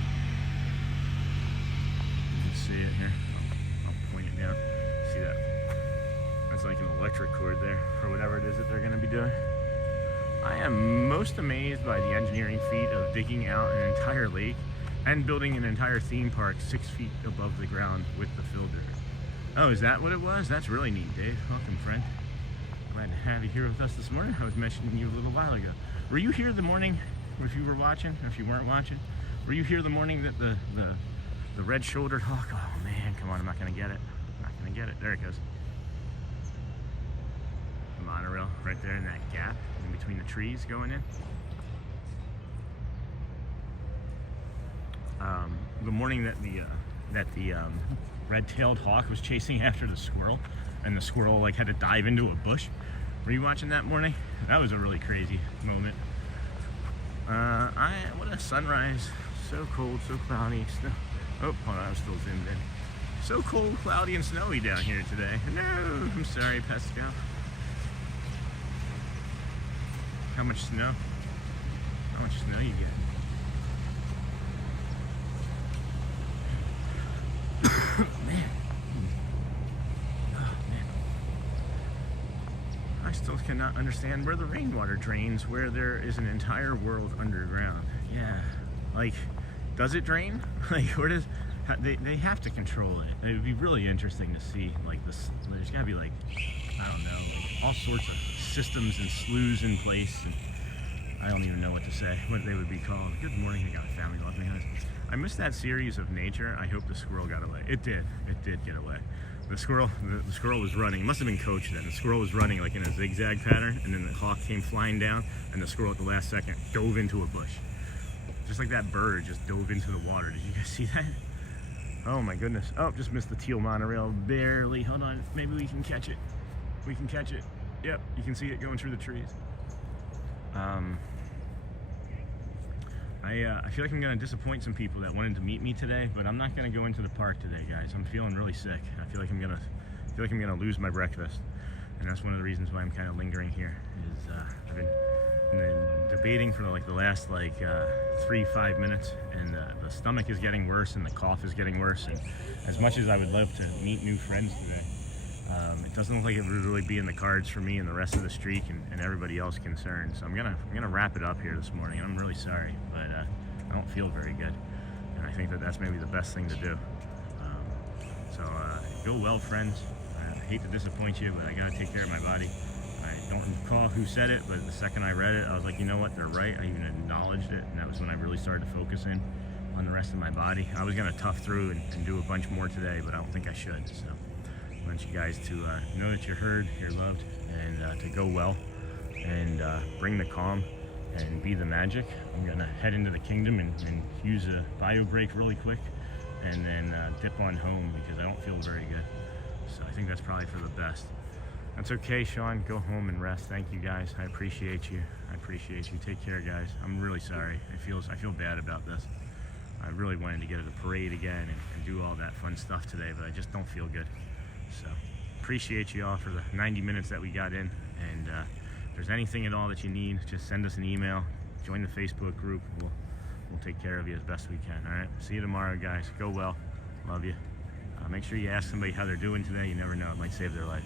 You can see it here. I'll point it down. See that? That's like an electric cord there, or whatever it is that they're going to be doing. I am most amazed by the engineering feat of digging out an entire lake and building an entire theme park 6 feet above the ground with the filter. Oh, is that what it was? That's really neat, Dave. Welcome, friend. Glad to have you here with us this morning. I was mentioning you a little while ago. Were you here the morning, if you were watching, or if you weren't watching? Were you here the morning that the red-shouldered hawk? Oh man, come on, I'm not gonna get it. I'm not gonna get it. There it goes. The monorail right there in that gap in between the trees going in. The morning that the red-tailed hawk was chasing after the squirrel, and the squirrel like had to dive into a bush. Were you watching that morning? That was a really crazy moment. What a sunrise. So cold, so cloudy. Snow. Oh, hold on, I'm still zoomed in. So cold, cloudy, and snowy down here today. No, I'm sorry, Pascal. How much snow? How much snow you get? Man. Oh, man. I still cannot understand where the rainwater drains, where there is an entire world underground. Yeah. Like, does it drain? Like, where does... They have to control it. It would be really interesting to see, like, this. There's got to be, like, I don't know, like, all sorts of systems and sloughs in place. And I don't even know what to say, what they would be called. Good morning, I got a family love me. I missed that series of nature. I hope the squirrel got away. It did get away. The squirrel was running. It must have been coached then. The squirrel was running like in a zigzag pattern, and then the hawk came flying down, and the squirrel at the last second dove into a bush. Just like that bird just dove into the water. Did you guys see that? Oh my goodness. Oh, just missed the teal monorail barely. Hold on, maybe we can catch it. We can catch it. Yep, you can see it going through the trees. I feel like I'm gonna disappoint some people that wanted to meet me today, but I'm not gonna go into the park today, guys. I'm feeling really sick. I feel like I'm gonna lose my breakfast, and that's one of the reasons why I'm kind of lingering here. Is I've been debating for the last 3-5 minutes, and the stomach is getting worse, and the cough is getting worse. And as much as I would love to meet new friends today, it doesn't look like it would really be in the cards for me and the rest of the streak and everybody else concerned. So I'm gonna wrap it up here this morning. And I'm really sorry, but I don't feel very good, and I think that's maybe the best thing to do. So go well, friends. I hate to disappoint you, but I gotta take care of my body. I don't recall who said it, but the second I read it, I was like, you know what, they're right. I even acknowledged it, and that was when I really started to focus in on the rest of my body. I was gonna tough through and do a bunch more today, but I don't think I should. So I want you guys to know that you're heard, you're loved, and to go well, and bring the calm, and be the magic. I'm gonna head into the kingdom and use a bio break really quick, and then dip on home because I don't feel very good. So I think that's probably for the best. That's okay, Sean. Go home and rest. Thank you, guys. I appreciate you. I appreciate you. Take care, guys. I'm really sorry. I feel bad about this. I really wanted to get at the parade again and do all that fun stuff today, but I just don't feel good. So appreciate you all for the 90 minutes that we got in. And if there's anything at all that you need, just send us an email. Join the Facebook group. We'll take care of you as best we can. All right. See you tomorrow, guys. Go well. Love you. Make sure you ask somebody how they're doing today. You never know. It might save their life.